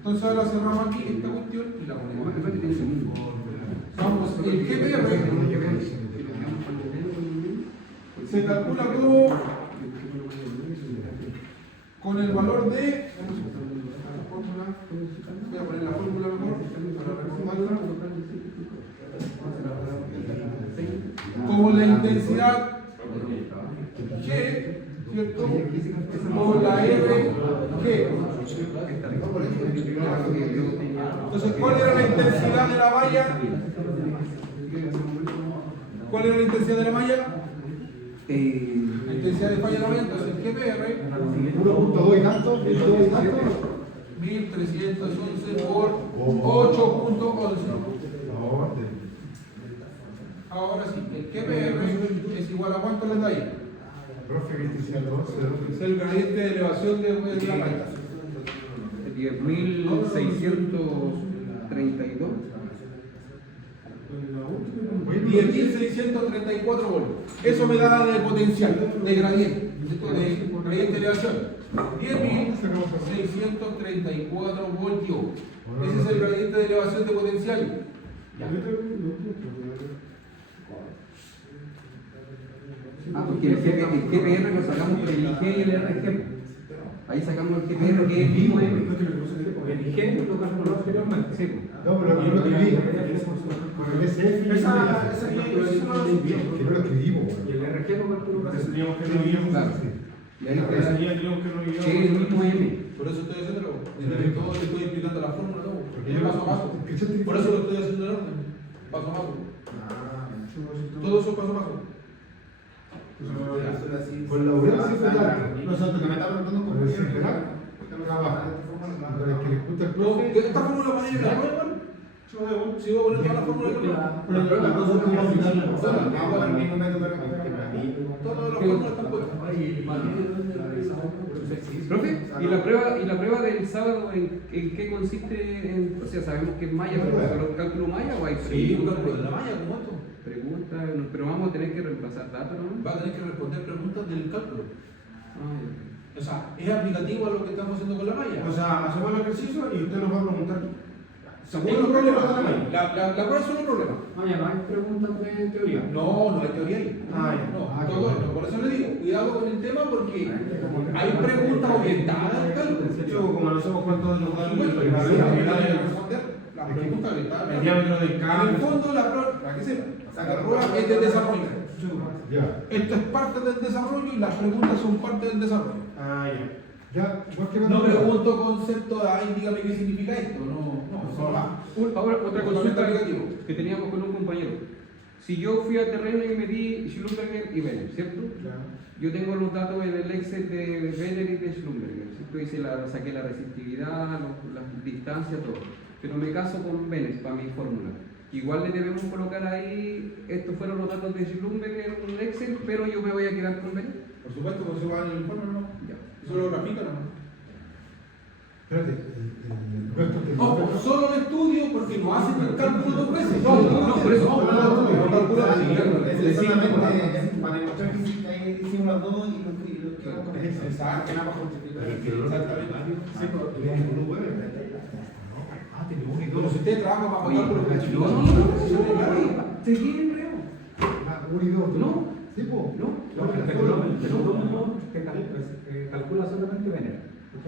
Entonces ahora cerramos aquí esta cuestión y la ponemos. Vamos, el GPR se calcula como con el valor de, voy a poner la fórmula mejor para recordarla, como la intensidad G, ¿cierto? O la RG. Entonces, ¿cuál era la intensidad de la malla? ¿Cuál era la intensidad de la malla? La intensidad de falla de la malla, entonces el GPR 1.2 y tanto, 1311 por 8.11. Ahora sí, el GPR es igual a cuánto le da ahí. Profe, que este sea el 11, Es el gradiente de elevación de la malla. 10.632. 10.634 voltios. Eso me da de potencial, de gradiente de elevación. 10.634 voltios. Ese es el gradiente de elevación de potencial. Ah, porque el GPR lo sacamos por el IG y el RG. Ahí sacamos el GPR que es el mismo M. El IG lo calculó anteriormente. Sí. No, pero yo lo escribí. Con el SF. Que no lo escribimos. Y el RG lo calculó casi. Claro. Y ahí está. Es el mismo M. Por eso estoy haciendo todo, le estoy explicando la fórmula, todo. Porque Paso a paso. Por eso lo estoy haciendo en orden. Paso a paso. Todo eso paso a paso. Por la obrera sí fue largo. Nosotros que me está preguntando un Por el compañero. circular, estamos abajo. Para el que le escucha el No, profe. ¿esta fórmula la poner en la prueba? Si voy a poner toda la fórmula de la Pero las dos son como Todas las fórmulas están puestas. Profe, ¿y la prueba del sábado en qué consiste? O sea, sabemos que es malla, pero ¿cálculo malla o hay Sí, un cálculo de la malla, como esto. preguntas? Pero vamos a tener que reemplazar datos, ¿no? Va a tener que responder preguntas del cálculo. Ah, O sea, es aplicativo a lo que estamos haciendo con la malla. O sea, hacemos el ejercicio y usted nos va a preguntar. Según los problemas de la malla. La prueba es solo un problema. Ya no hay preguntas de teoría. No hay teoría ahí. No, todo esto. Por eso le digo, cuidado con el tema porque hay preguntas orientadas al cálculo. Yo, como no sabemos cuánto nos da Por supuesto, el hay que responder las preguntas orientadas al diámetro del En el cambio. fondo, la prueba, para que sepa, la prueba es del desarrollo. Ya. Esto es parte del desarrollo y las preguntas son parte del desarrollo. Ya, igual que No pregunto concepto de ahí, dígame qué significa esto. No, eso no va. ahora, otra Totalmente consulta aplicativo. que teníamos con un compañero. Si yo fui a terreno y medí Schlumberger y Benner, ¿cierto? Yo tengo los datos en el Excel de Benner y de Schlumberger, ¿cierto? Saqué la resistividad, las distancias, todo. Pero me caso con Benner para mi fórmula. Igual le debemos colocar ahí, estos fueron los datos de Schlumberger en un Excel, pero yo me voy a quedar con Benner. Por supuesto, no se va en el informe, ¿no? Ya. Eso lo grafita, ¿no? Espérate, nuestro Ojo, solo el estudio porque no hacen el cálculo dos veces. No, por eso. No calcula Exactamente, para demostrar que sí, ahí hicimos las dos y lo quedamos con eso. Exacto. Exactamente. Sí, pero tenemos 1.9. Ah, tiene 1 y 2. Pero si usted trabaja bajo Oye, cálculo no, clasificado, ¿te quieren, creo? Ah, 1 y 2. No. Sí, po. No. No, pero calcula solamente Benner. ¿Ok?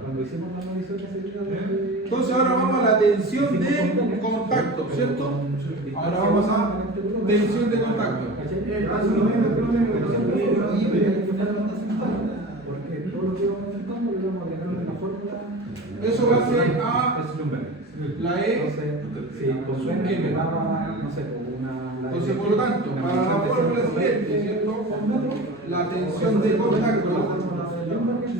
Cuando hicimos la medición ese día de... Entonces ahora vamos a la tensión de contacto, ¿cierto? Ahora vamos a tensión de contacto. Porque todo lo que íbamos quitando lo íbamos a agregar en la fórmula. Eso va a ser a la E. Si consume M. no sé, una... Entonces, por lo tanto, para la fórmula siguiente, ¿cierto? La tensión de contacto.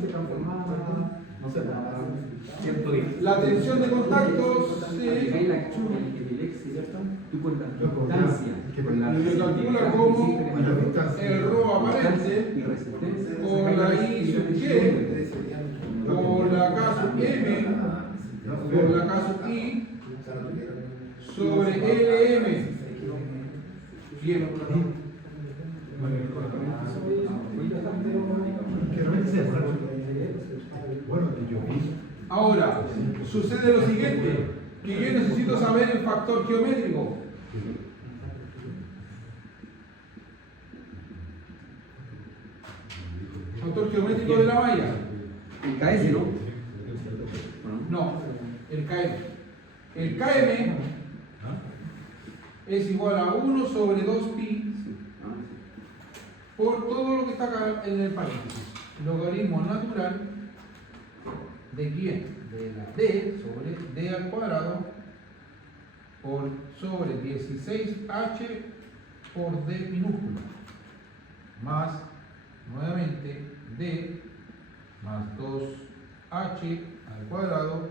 se transformaba, no sé, para 110. La tensión de contacto se Tú con la distancia, con la se calcula como el ρ aparente y resistencia por la I sub G, por la K sub M, por la K sub I, sobre LM. Bien. Bueno, que yo vi. Ahora, sucede lo siguiente, que yo necesito saber el factor geométrico. Factor geométrico de la malla. el KS, ¿no? No, el KM. El KM es igual a 1 sobre 2pi por todo lo que está acá en el paréntesis. Logaritmo natural de quién? De la d sobre d al cuadrado por sobre 16h por d minúscula más nuevamente d más 2h al cuadrado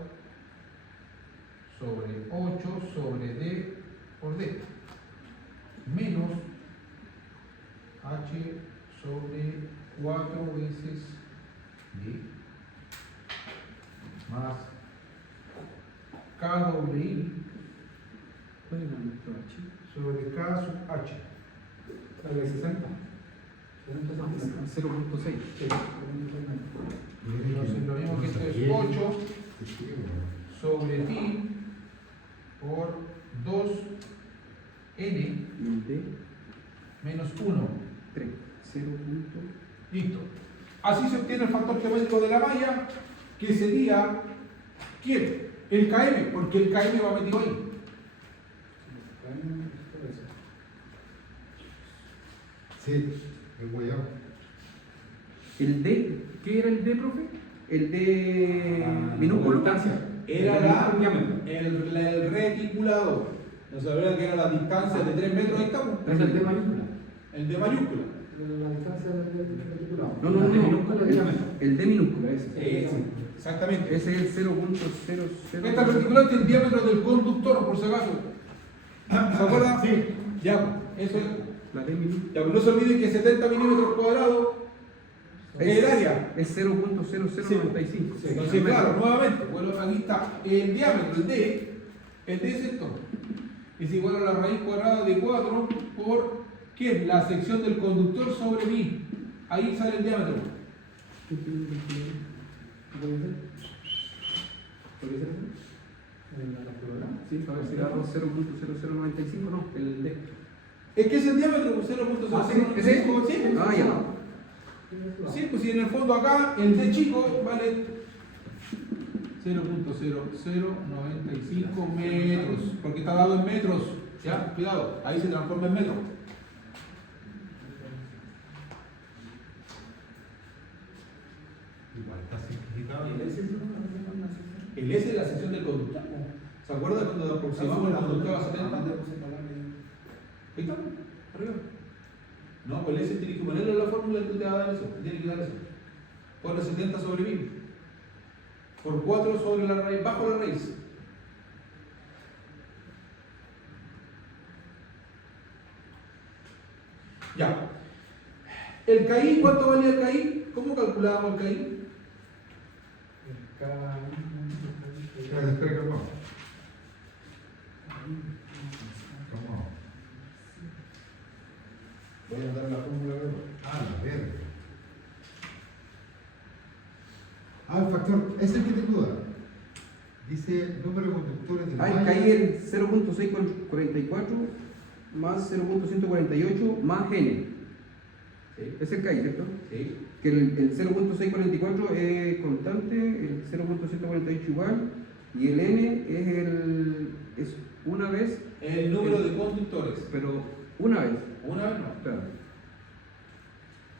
sobre 8 sobre d por d menos h sobre 4 veces d más k doble i sobre k sub h. ¿De 60? 0.6. Entonces lo mismo que esto es 8 sobre pi por 2n menos 1. 3. 0. Listo. Así se obtiene el factor geométrico de la malla, que sería, ¿quién? El KM, porque el KM va metido ahí. Sí, el guayabo. El D, ¿qué era el D, profe? El D minúsculo. Era el reticulador. ¿No sabía que era la distancia de 3 metros? Ahí estamos. Es el D mayúscula. El de mayúscula. La distancia del reticulado. No, el D minúscula es el diámetro. El D minúsculo, ese. Exactamente. Ese es el 0.00. Esta reticular tiene el diámetro del conductor, por si acaso. ¿Se acuerdan? Sí. Ya, eso es. La D minúscula. Ya, no se olviden que 70 milímetros cuadrados es el área. Es 0.0095. Entonces, claro, nuevamente, bueno, aquí está el diámetro, el D es esto. Es igual a la raíz cuadrada de 4 por, ¿qué? La sección del conductor sobre pi. Ahí sale el diámetro. ¿Puede ser? ¿Puede ser? Sí, a ver si agarro 0.0095, no, el D. Es que es el diámetro, 0.05. ¿Ese? Sí, Ah, ya. sí, pues si en el fondo acá el D chico vale 0.0095 metros, porque está dado en metros. Ya, cuidado, ahí se transforma en metros. Igual está simplificado. El S es la sección del conductor. ¿Se acuerdan cuando aproximamos el conductor a 70? Ahí está, arriba. No, pues el S tiene que ponerle la fórmula que te va a dar eso. Tiene que dar eso. Ponle 70 sobre 1000. Por 4 sobre la raíz, bajo la raíz. Ya. El KI, ¿cuánto valía el KI? ¿Cómo calculábamos el KI? Espera, calma. ¿Cómo? Voy a dar la fórmula de La verga. El factor, ese es el que te duda. Dice número de conductores del El KI es 0.644 más 0.148 más N. Sí. Es el KI, ¿cierto? Sí. Que que el 0.644 es constante, el 0.148 igual, y el n es una vez, El número de conductores. pero una vez. Una vez no. Claro.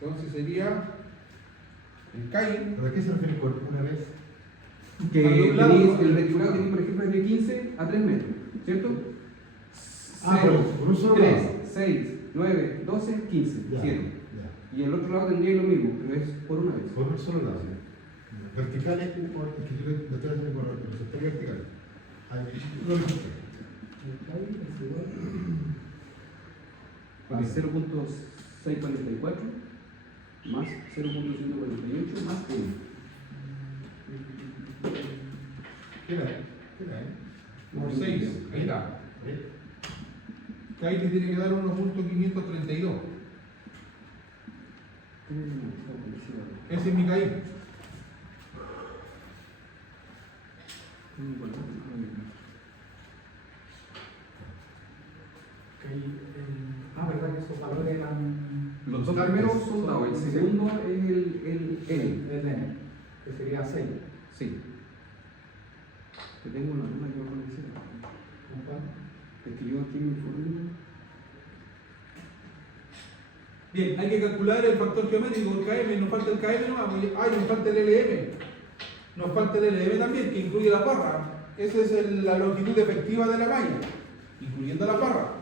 Entonces sería el CAI. ¿Pero a qué se refiere con una vez? Que Al doblado, tenéis, ¿no? el rectificado tenéis, por ejemplo, es de 15 a 3 metros, ¿cierto? Ah, pero por un solo 3, lado. 6, 9, 12, 15, Ya, 7. ya. Y el otro lado tendría lo mismo, pero es por una vez. Por un solo lado. Vertical es que yo lo estoy haciendo con los sectores verticales. Lo mismo. Porque 0.644 más 0.148 más 1. ¿Qué hay? Por 6. Ahí está. ¿Eh? CAI te tiene que dar 1.532. Ese es mi CAI. ¿Verdad que esos valores eran Los dos primeros son dados, el segundo es el N. el N, que sería 6? Sí. Que tengo una luna que va a conocer. Es que yo aquí me informo. Bien, hay que calcular el factor geométrico del KM. Nos falta el KM nomás. Ay, nos falta el LM. Nos falta el LM también, que incluye la barra. Esa es la longitud efectiva de la malla, incluyendo la barra.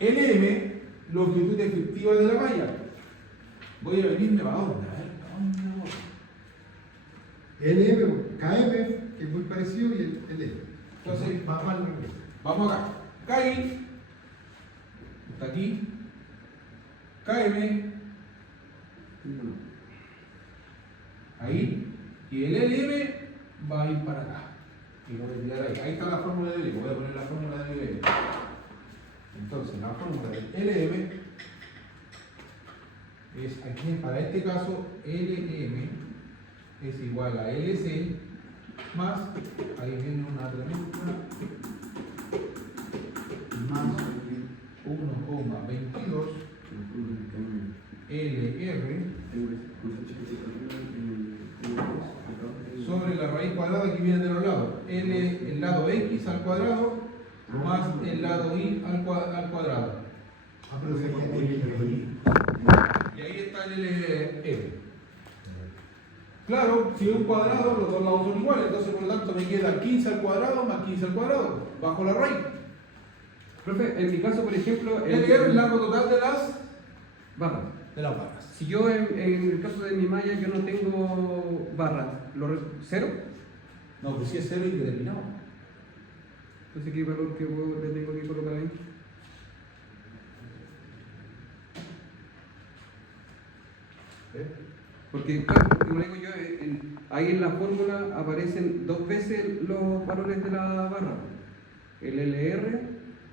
LM, longitud efectiva de la malla. Voy a venirme a dónde. LM, KM, que es muy parecido, y el LM. Entonces, más mal. vamos acá. KI está aquí. KM ahí. Y el LM va a ir para acá. Y lo voy a tirar ahí. Ahí está la fórmula del LM. Voy a poner la fórmula del LM. Entonces, la fórmula del LM es aquí, para este caso, LM es igual a LC más, ahí viene una tremenda, más 1,22 LR sobre la raíz cuadrada que viene de los lados. El lado X al cuadrado más el lado Y al cuadrado. Ah, pero sería LM. Y ahí está el LR. Claro, si es un cuadrado, los dos lados son iguales, entonces por lo tanto me queda 15 al cuadrado más 15 al cuadrado, bajo la raíz. Profe, en mi caso, por ejemplo, LR es el largo total de las barras. barras. Si yo en el caso de mi malla yo no tengo barras, ¿cero? No, pues si es cero indeterminado. Entonces, ¿qué valor que le tengo que colocar ahí? Porque, claro, como digo yo, ahí en la fórmula aparecen dos veces los valores de la barra. El LR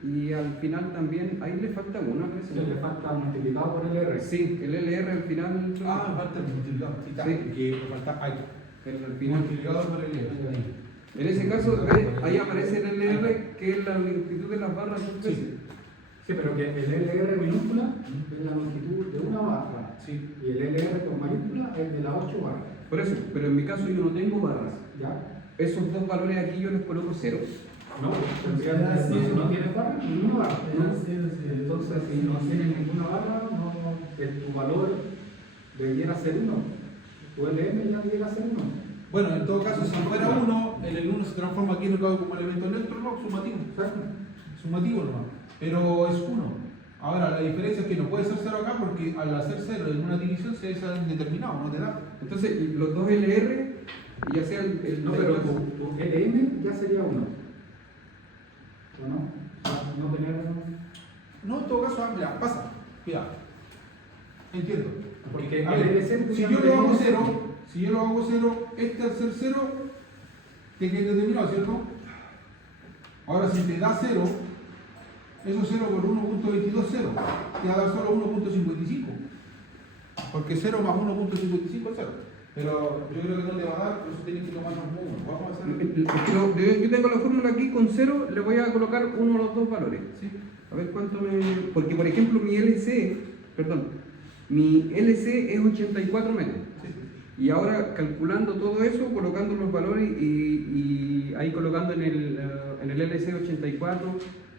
y al final también, ahí le falta uno, parece. Le falta multiplicado por el R. Sí, el LR al final. Ah, me falta el multiplicador. Sí, está. Sí. Que me falta ahí. Al final. Multiplicador por el LR. En ese caso, ahí aparece el LR, que es la longitud de las barras dos veces. Sí, pero que el LR minúscula es la longitud de una barra. Sí. Y el LR con mayúscula es de las 8 barras. Por eso, pero en mi caso yo no tengo barras. ¿Ya? Esos dos valores aquí yo les coloco cero. No, si no tienes barra, ninguna barra. Entonces, si no tienes ninguna barra, tu valor debiera ser 1. Tu LM ya debiera ser 1. Bueno, en todo caso, si fuera 1, el 1 se transforma aquí en el código como elemento neutro, no, sumativo. Sumativo nomás. Pero es 1. Ahora, la diferencia es que no puede ser 0 acá porque al hacer 0 en una división se es indeterminado, no te da. Entonces, los dos LR, ya sea el No, pero tu LM ya sería 1. ¿O no? No tener. No, en todo caso, mira, pasa. Cuidado. Entiendo. Porque A el ver, LC si yo lo hago 0, este al ser 0, te queda indeterminado, ¿cierto? Ahora, si te da 0, eso 0 por 1.22 0, te va a dar solo 1.55. Porque 0 más 1.55 es 0. Pero yo creo que no te va a dar, por eso tienes que tomar como 1. Vamos a hacer. yo tengo la fórmula aquí con 0, le voy a colocar uno de los dos valores. ¿Sí? A ver cuánto me. Porque, por ejemplo, mi LC, perdón, mi LC es 84 metros. Y ahora calculando todo eso, colocando los valores y ahí colocando en el LC 84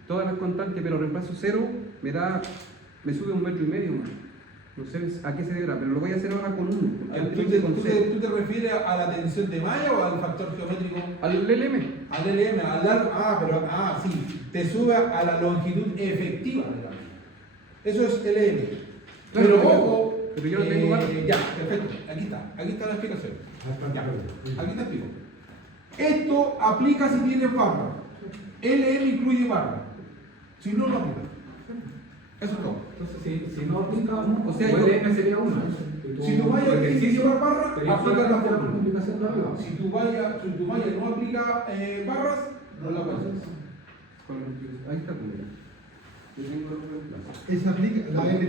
todas las constantes, pero reemplazo 0, me sube 1,5 metros más. No sé a qué se deberá, pero lo voy a hacer ahora con 1. ¿Tú te refieres a la tensión de malla o al factor geométrico? Al LM. Al LM, al largo. Sí. Te sube a la longitud efectiva, digamos. Eso es LM. Claro, Pero ojo. pero yo no tengo barra. Ya, perfecto. Aquí está la explicación. Ya, aquí te explico. Esto aplica si tienes barra. LM incluye barra. Si no, no aplica. Eso es todo. Entonces, si no aplica uno, o sea, LM sería 1. Si tu malla tiene que llevar barra, aplica la la fórmula. multiplicación de arriba. Si tu malla no aplica barras, no la puedes. Ahí está tu mira. Yo tengo los reemplazos. Esa aplica, la L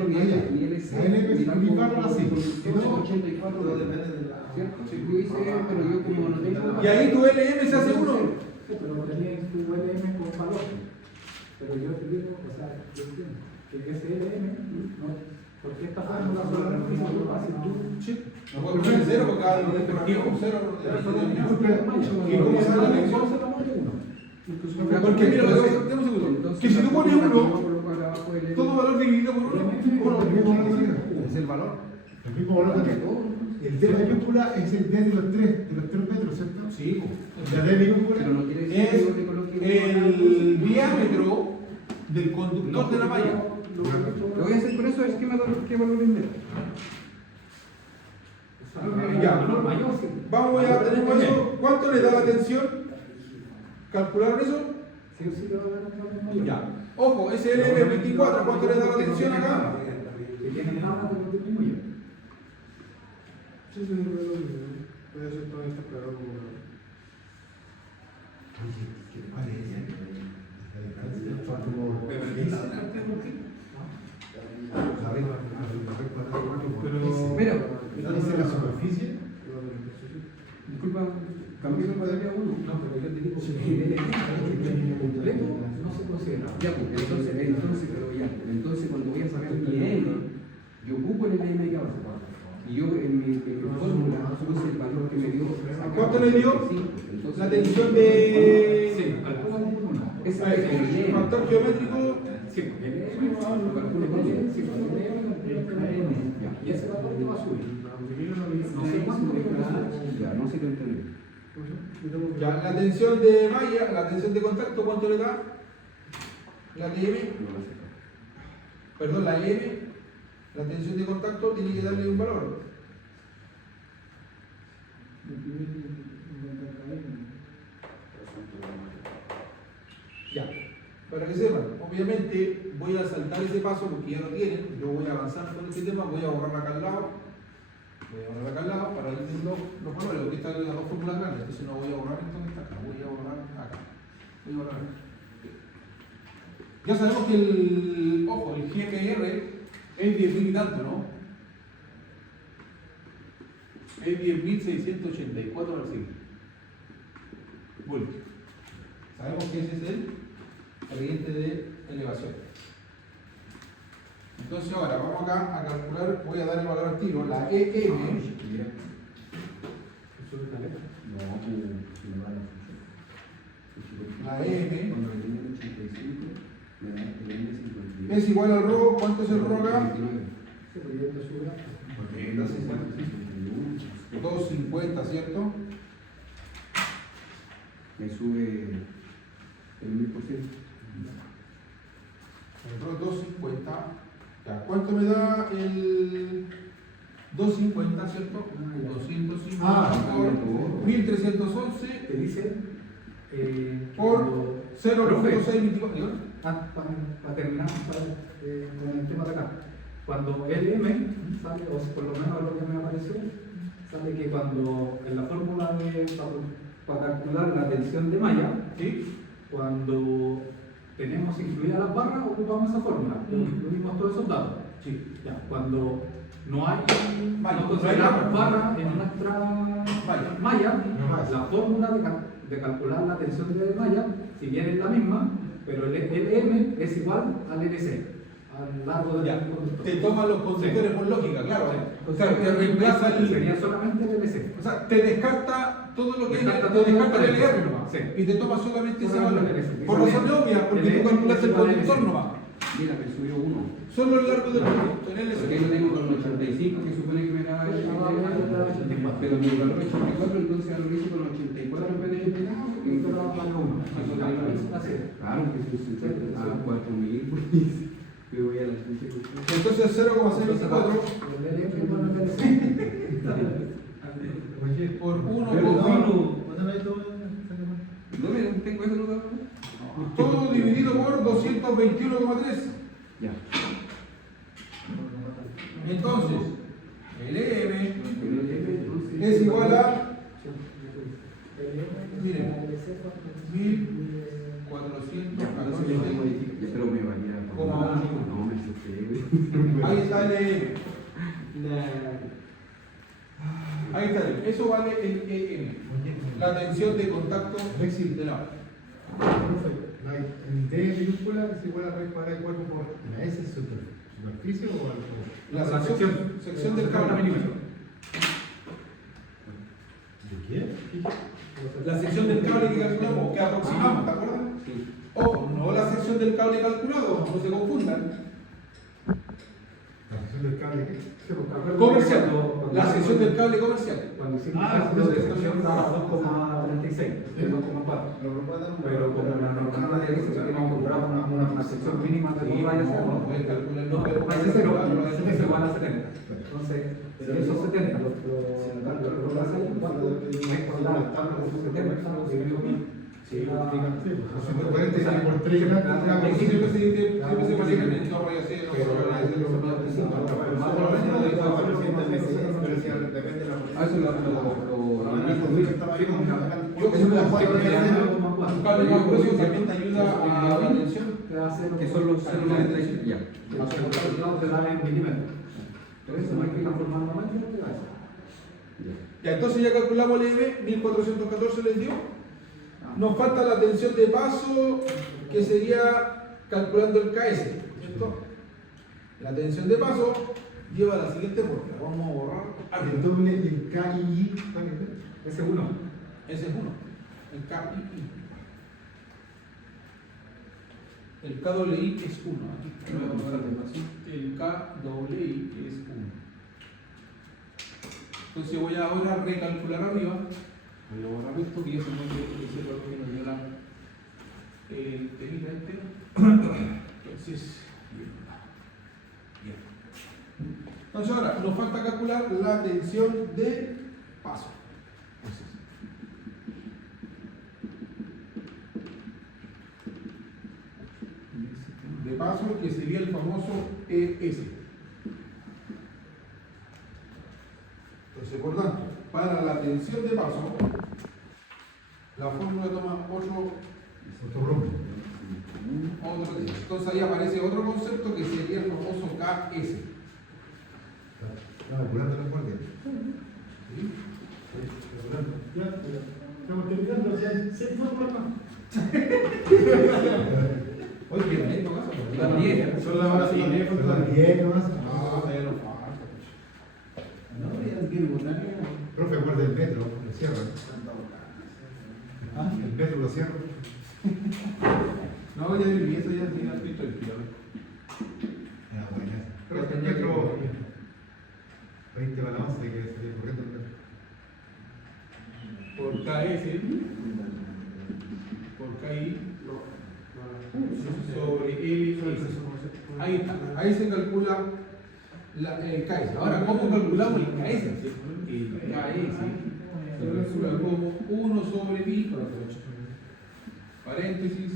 mi barra así. Si no, 84 Todo depende de la. ¿cierto? Yo hice, pero yo como no tengo. Y ahí tu LM se hace 1. Sí, pero tenía tu LM con valor. Pero yo te digo, o sea, yo entiendo que ese LM, ¿no? Porque esta fórmula solo la realiza tú fácil, tú. No puedo poner 0 porque cada uno es 0. ¿Y cómo se da la tensión? Porque mira, dame un segundo. Que si tú pones 1, todo valor dividido por 1 es el valor. el mismo valor que todo. El D mayúscula es el D de los 3 metros, ¿cierto? Sí. La D minúscula Pero no quiere decir Es que yo te coloque el diámetro del conductor de la malla. Lo que voy a hacer con eso es que me doy qué valor es Ya. Vamos a tener eso. ¿Cuánto le da la tensión? ¿Calcularon eso? Sí o sí le va a dar un valor. Ya. Ojo, ese LM24, ¿cuánto le da la tensión acá? Que tiene nada de lo que disminuye. Sí, puede ser todo esto, pero como. Mira, ¿Dice la superficie? disculpa, cambié la pantalla a 1. No, pero yo te digo que el LM completo no se considera. Ya, pues, entonces cuando voy a sacar mi M, yo ocupo el M que abajo. Y yo en mi fórmula puse el valor que me dio. ¿Cuánto le dio? Entonces, La tensión de. Sí, calcula como uno. ese es el M. Factor geométrico. Sí, el LM lo calculo con él, sí, con el LM. Y ese valor te va a subir. No sé cuánto, Ya, no sé qué entender. Ya, la tensión de malla, la tensión de contacto, ¿cuánto le da? La TM, perdón, la M, la tensión de contacto tiene que darle un valor. Ya, para que sepan, obviamente voy a saltar ese paso porque ya lo tienen, yo voy a avanzar con este tema, voy a borrar acá al lado. Voy a borrar acá al lado para ir viendo los valores, porque están las dos fórmulas grandes, entonces no voy a borrar esto que está acá, voy a borrar acá. Voy a borrar acá. Ya sabemos que el GPR es 10.000 y tanto, ¿no? Es 10.684 al siglo. Voltios. Sabemos que ese es el gradiente de elevación. Entonces ahora vamos acá a calcular, voy a dar el valor al tiro, la EM. La EM es igual al RO, ¿cuánto es el RO acá? 250, ¿cierto? Me sube el 1000%. El RO 250. Ya, ¿cuánto me da el 250, ¿cierto? 250 por 1311 Te dice por 0.624. para terminar con el tema de acá. Cuando LM sale, o por lo menos lo que me apareció, sale que cuando en la fórmula para calcular la tensión de malla, ¿Sí? cuando tenemos incluidas las barras, ocupamos esa fórmula, incluimos todos esos datos. Sí. Ya, cuando no hay, Malla, no consideramos barra en nuestra malla, la fórmula de calcular la tensión de malla, si bien es la misma, pero el LM es igual al LC. al largo del Ya, conductor. te toman los conductores por lógica, claro. Entonces, Claro, te reemplaza el. Sería solamente el LC. O sea, te descarta todo lo que Descarta te todo descarta el el LR LR nomás. sí. Y te toma solamente ese Solamente valor. el LR. Por razón obvia, porque El tú calculaste el igual al conductor LC. nomás. Mira, me subió uno. Solo el largo del conductor, en el Porque LC. yo tengo con 85 que supone que me daba el pero mi valor 84, entonces ahora lo hice con 84 en vez de 85. Claro, que es a 4.000, pues. Yo voy a la gente. Entonces 0,024 Oye, por 1, No, mira, tengo eso notado. todo dividido por 221,3. Ya. Entonces, Entonces, LM es igual a, miren, 1414. pero me valía. Coma uno. No, me asusté. Ahí está el EM. Ahí está el EM. Eso vale el EM. La tensión de contacto de la. el D mayúscula es igual a raíz cuadrada de 4 por la S superficie o algo. La sección del cable. ¿De qué? La sección del cable que calculamos, que aproximamos, ¿te acuerdas? Sí. Ojo, no la sección del cable calculado, no se confundan. La sección del cable ¿qué? Comercial. La sección del cable comercial. Cuando hicimos Ah, cálculo de sí, sección daba 2,36, de 2,4. Pero como la normal le dice que tenemos que comprar una sección mínima de 2 rayas, No, pueden calcular no, pero parece que no, es igual a 70. Entonces, si esos 70 lo hacen, ¿cuánto? Es por la tabla de 70, dividido por Sí, la- 140 por 3 siempre se manejan en 2 rayas C, Pero no rayas C, pero más por lo menos de esa forma. Ah, eso Un cable más grueso también te ayuda a la tensión. que son los 0,97. Ya. te dan en milímetros. Pero eso no hay que transformarlo en metros, te da eso. Ya. Ya, entonces ya calculamos el EM, 1414 les dio. Nos falta la tensión de paso, que sería calculando el KS, ¿cierto? La tensión de paso lleva la siguiente fórmula. Vamos a borrar. El doble y el K y I. Ese uno. Ese es uno. El KI. El KWI es 1. Aquí voy a poner la afirmación. El KWI es 1. Entonces voy a ahora recalcular arriba. Voy a borrar esto que ya se me olvidó que ese error que nos dio el temita este. Entonces, bien. Entonces ahora nos falta calcular la tensión de paso. Entonces, de paso, que sería el famoso ES. Entonces, por tanto, para la tensión de paso, la fórmula toma otro. Entonces ahí aparece otro concepto que sería el famoso KS. Calculando la guardia. ¿Sí? Ya, estamos terminando, ya hay 6 formas más. Oye, que ahí no pasa, porque Las 10. Son las horas y media. Son las 10 nomás. no, todavía no falta. Profe, guarda el metro, lo cierra. El metro lo cierra. No, ya viví eso, ya estoy tranquilo. Ah, bueno. Pero el metro, 20 para la 11 que sería corriendo el metro. Por KS, por KI, sobre LS. Ahí está, ahí se calcula el KS. Ahora, ¿cómo calculamos el KS? El KS se calcula como 1 sobre pi, paréntesis,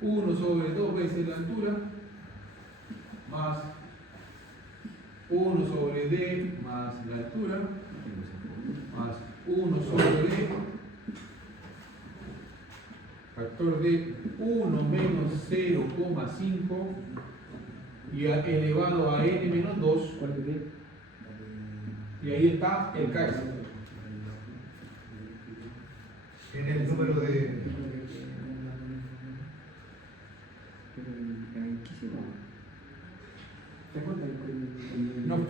1 sobre 2 veces la altura, más 1 sobre D más la altura, más 1 sobre D, factor de 1 menos 0,5 y elevado a n menos 2, y ahí está el KS. Tiene el número de.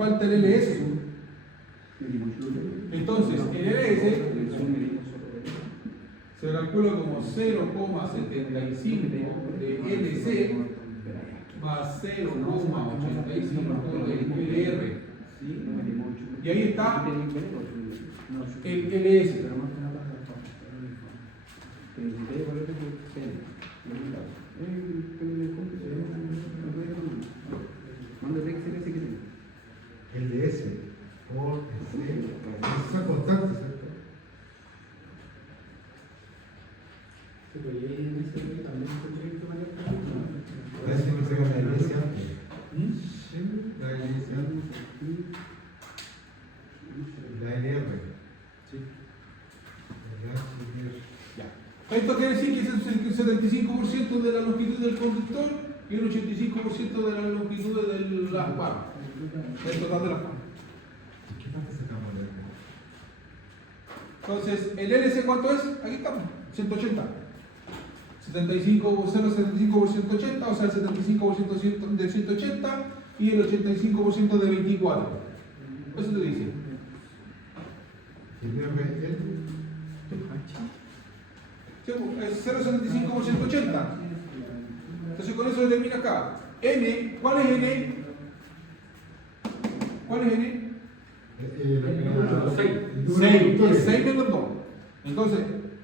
falta el LS. Entonces, el LS se calcula como 0,75 de LC más 0,85 de LR. Y ahí está el LS. LS por C. Es una constante, ¿cierto? Sí, pero ahí en ese también escuché que varias cosas. Parece que me sacan la LS antes. Sí, la LS antes. La LR. Sí. Ya. Esto quiere decir que es el 75% de la longitud del conductor y el 85% de la longitud de las barras. El total de las barras. ¿Qué parte sacamos de acá? Entonces, ¿el LC cuánto es? Aquí estamos, 180. 75 por 180, o sea, el 75% de 180 y el 85% de 24. Eso te dice. El R, Es 0,75 por 180. Entonces, con eso determina acá. N, ¿cuál es N? ¿Cuál es N? 6, es 6 menos 2. Entonces,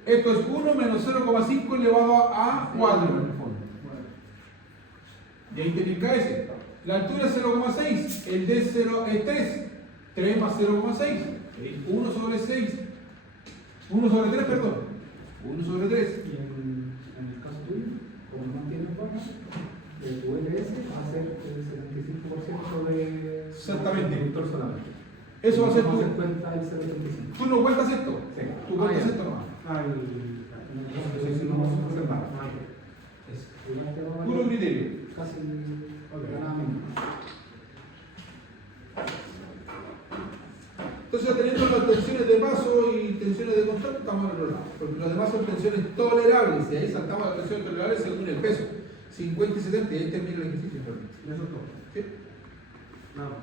esto es 1 menos 0,5 elevado a 4 en el fondo. Y ahí tenéis KS. La altura es 0,6, el D es 3. 3 más 0,6. 1 sobre 6. 1 sobre 3, perdón. 1 sobre 3. Y en el caso tuyo, como no tienes barra, el ULS va a ser el 75% de. Exactamente. conductor solamente. Eso va a ser no tu. se cuenta el 75. ¿Tú no cuentas esto? Sí. Tú cuentas ya. esto nomás. Puro criterio. Casi nada menos. Entonces, teniendo las tensiones de paso y tensiones de contacto, estamos al otro lado. Porque los demás son tensiones tolerables. Y ahí saltamos a las tensiones tolerables según el peso. 50 y 70, y ahí termina el ejercicio. Eso es todo. ¿Sí? Nada.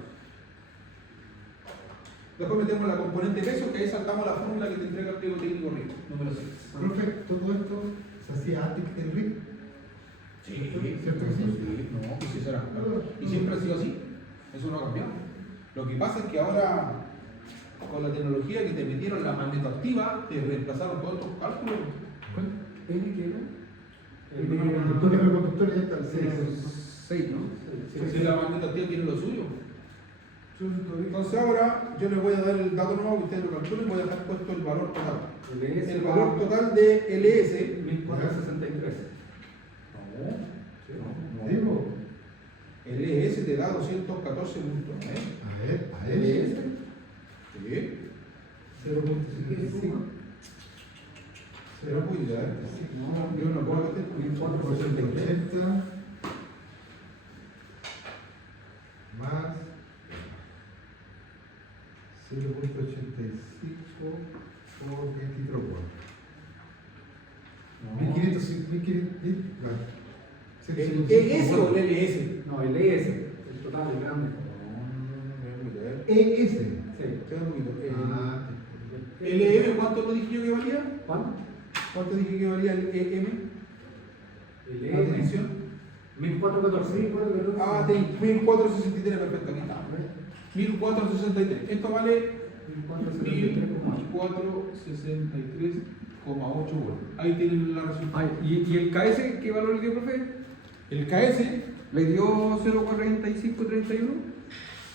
Después metemos la componente peso, que ahí saltamos la fórmula que te entrega el pliego técnico RIC, número 6. profe, todo esto se hacía antes del RIC. Sí, ¿Cierto que sí? No, pues sí será. Y siempre ha sido así. Eso no ha cambiado. Lo que pasa es que ahora, con la tecnología que te metieron la magnetoactiva, te reemplazaron todos estos cálculos. ¿N qué era? El conductor ya está al 6. 6, ¿no? Si la magnetoactiva tiene lo suyo. Entonces ahora yo les voy a dar el dato nuevo que ustedes lo calculen, voy a dejar puesto el valor total. El valor total de LS 1463. no. LS te da 214 puntos. A él. LS. Sí. 0.75. Pero voy a dar. Yo no puedo hacer 480 más 0.85 por 23. 1500. ¿El ES o el LS? No, el ES, el total, el grande. ES. Sí. ¿El EM cuánto lo dije yo que valía? ¿Cuánto? ¿Cuánto dije que valía el EM? El ¿La tensión? 1414. Ah, 1463, perfecto, aquí está. 1463. Esto vale 1463,8 volts. Ahí tienen la resultado. ¿Y el KS qué valor le dio, profe? El KS, ¿Le dio 0,4531?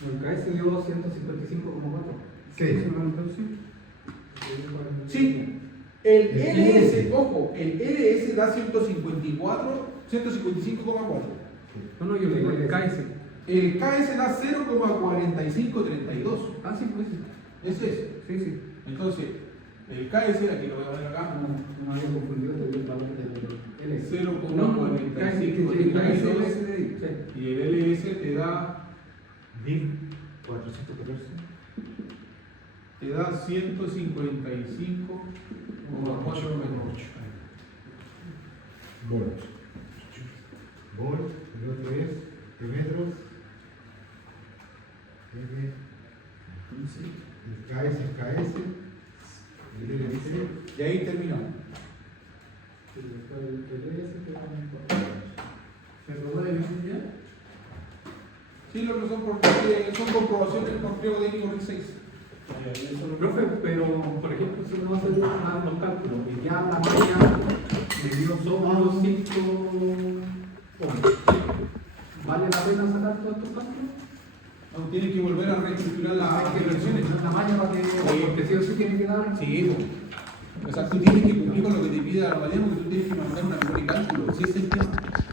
El KS dio 155,4. Sí. sí. El LS, ojo, el LS da 155,4. No, yo le digo el KS. El KS da 0,4532. Ah, sí, pues sí. Ese es. Sí, sí. Entonces, el KS, aquí lo voy a poner acá, No había confundido, te dio el valor del LS. 0,4532. Y el LS te da 1414. 155,4 menos 8. Volt. El otro es de metros. Y ahí terminamos. ¿Se probó el ejemplo ya? Sí, lo que son comprobaciones con pliego técnico 6. Profe, pero por ejemplo, si uno hace los cálculos y ya la malla me dio solo 5 ohms, ¿vale la pena sacar todos estos cálculos? No, tienen que volver a reestructurar las inversiones. La malla para que, porque sí o sí tiene que dar. Sí, o sea, tú tienes que cumplir con lo que te pide la normalidad, porque tú tienes que mandar una memoria de cálculo, ese es el tema.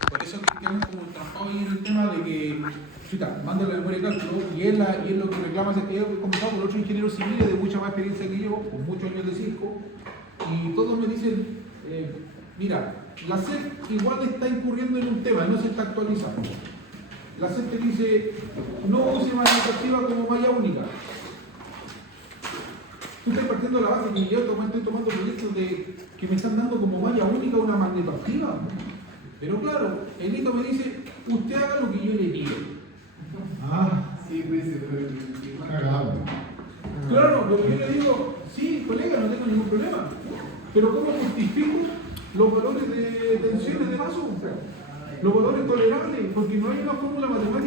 Por eso quedamos como trabajados ahí en el tema de que, chuta, manda la memoria de cálculo y es lo que reclama, he conversado con otros ingenieros civiles de mucha más experiencia que yo, con muchos años de circo, y todos me dicen, mira, la SED igual está incurriendo en un tema, no se está actualizando. La SED te dice, no use malla activa como malla única. Tú estás partiendo de la base que yo estoy tomando proyectos que me están dando como malla única una magnetoactiva. Pero claro, el hito me dice, usted haga lo que yo le pido. Ah, Sí, pues, cagado. Claro, lo que yo le digo, sí, colega, no tengo ningún problema. Pero ¿cómo justifico los valores de tensiones de vaso? Los valores tolerables, porque no hay una fórmula matemática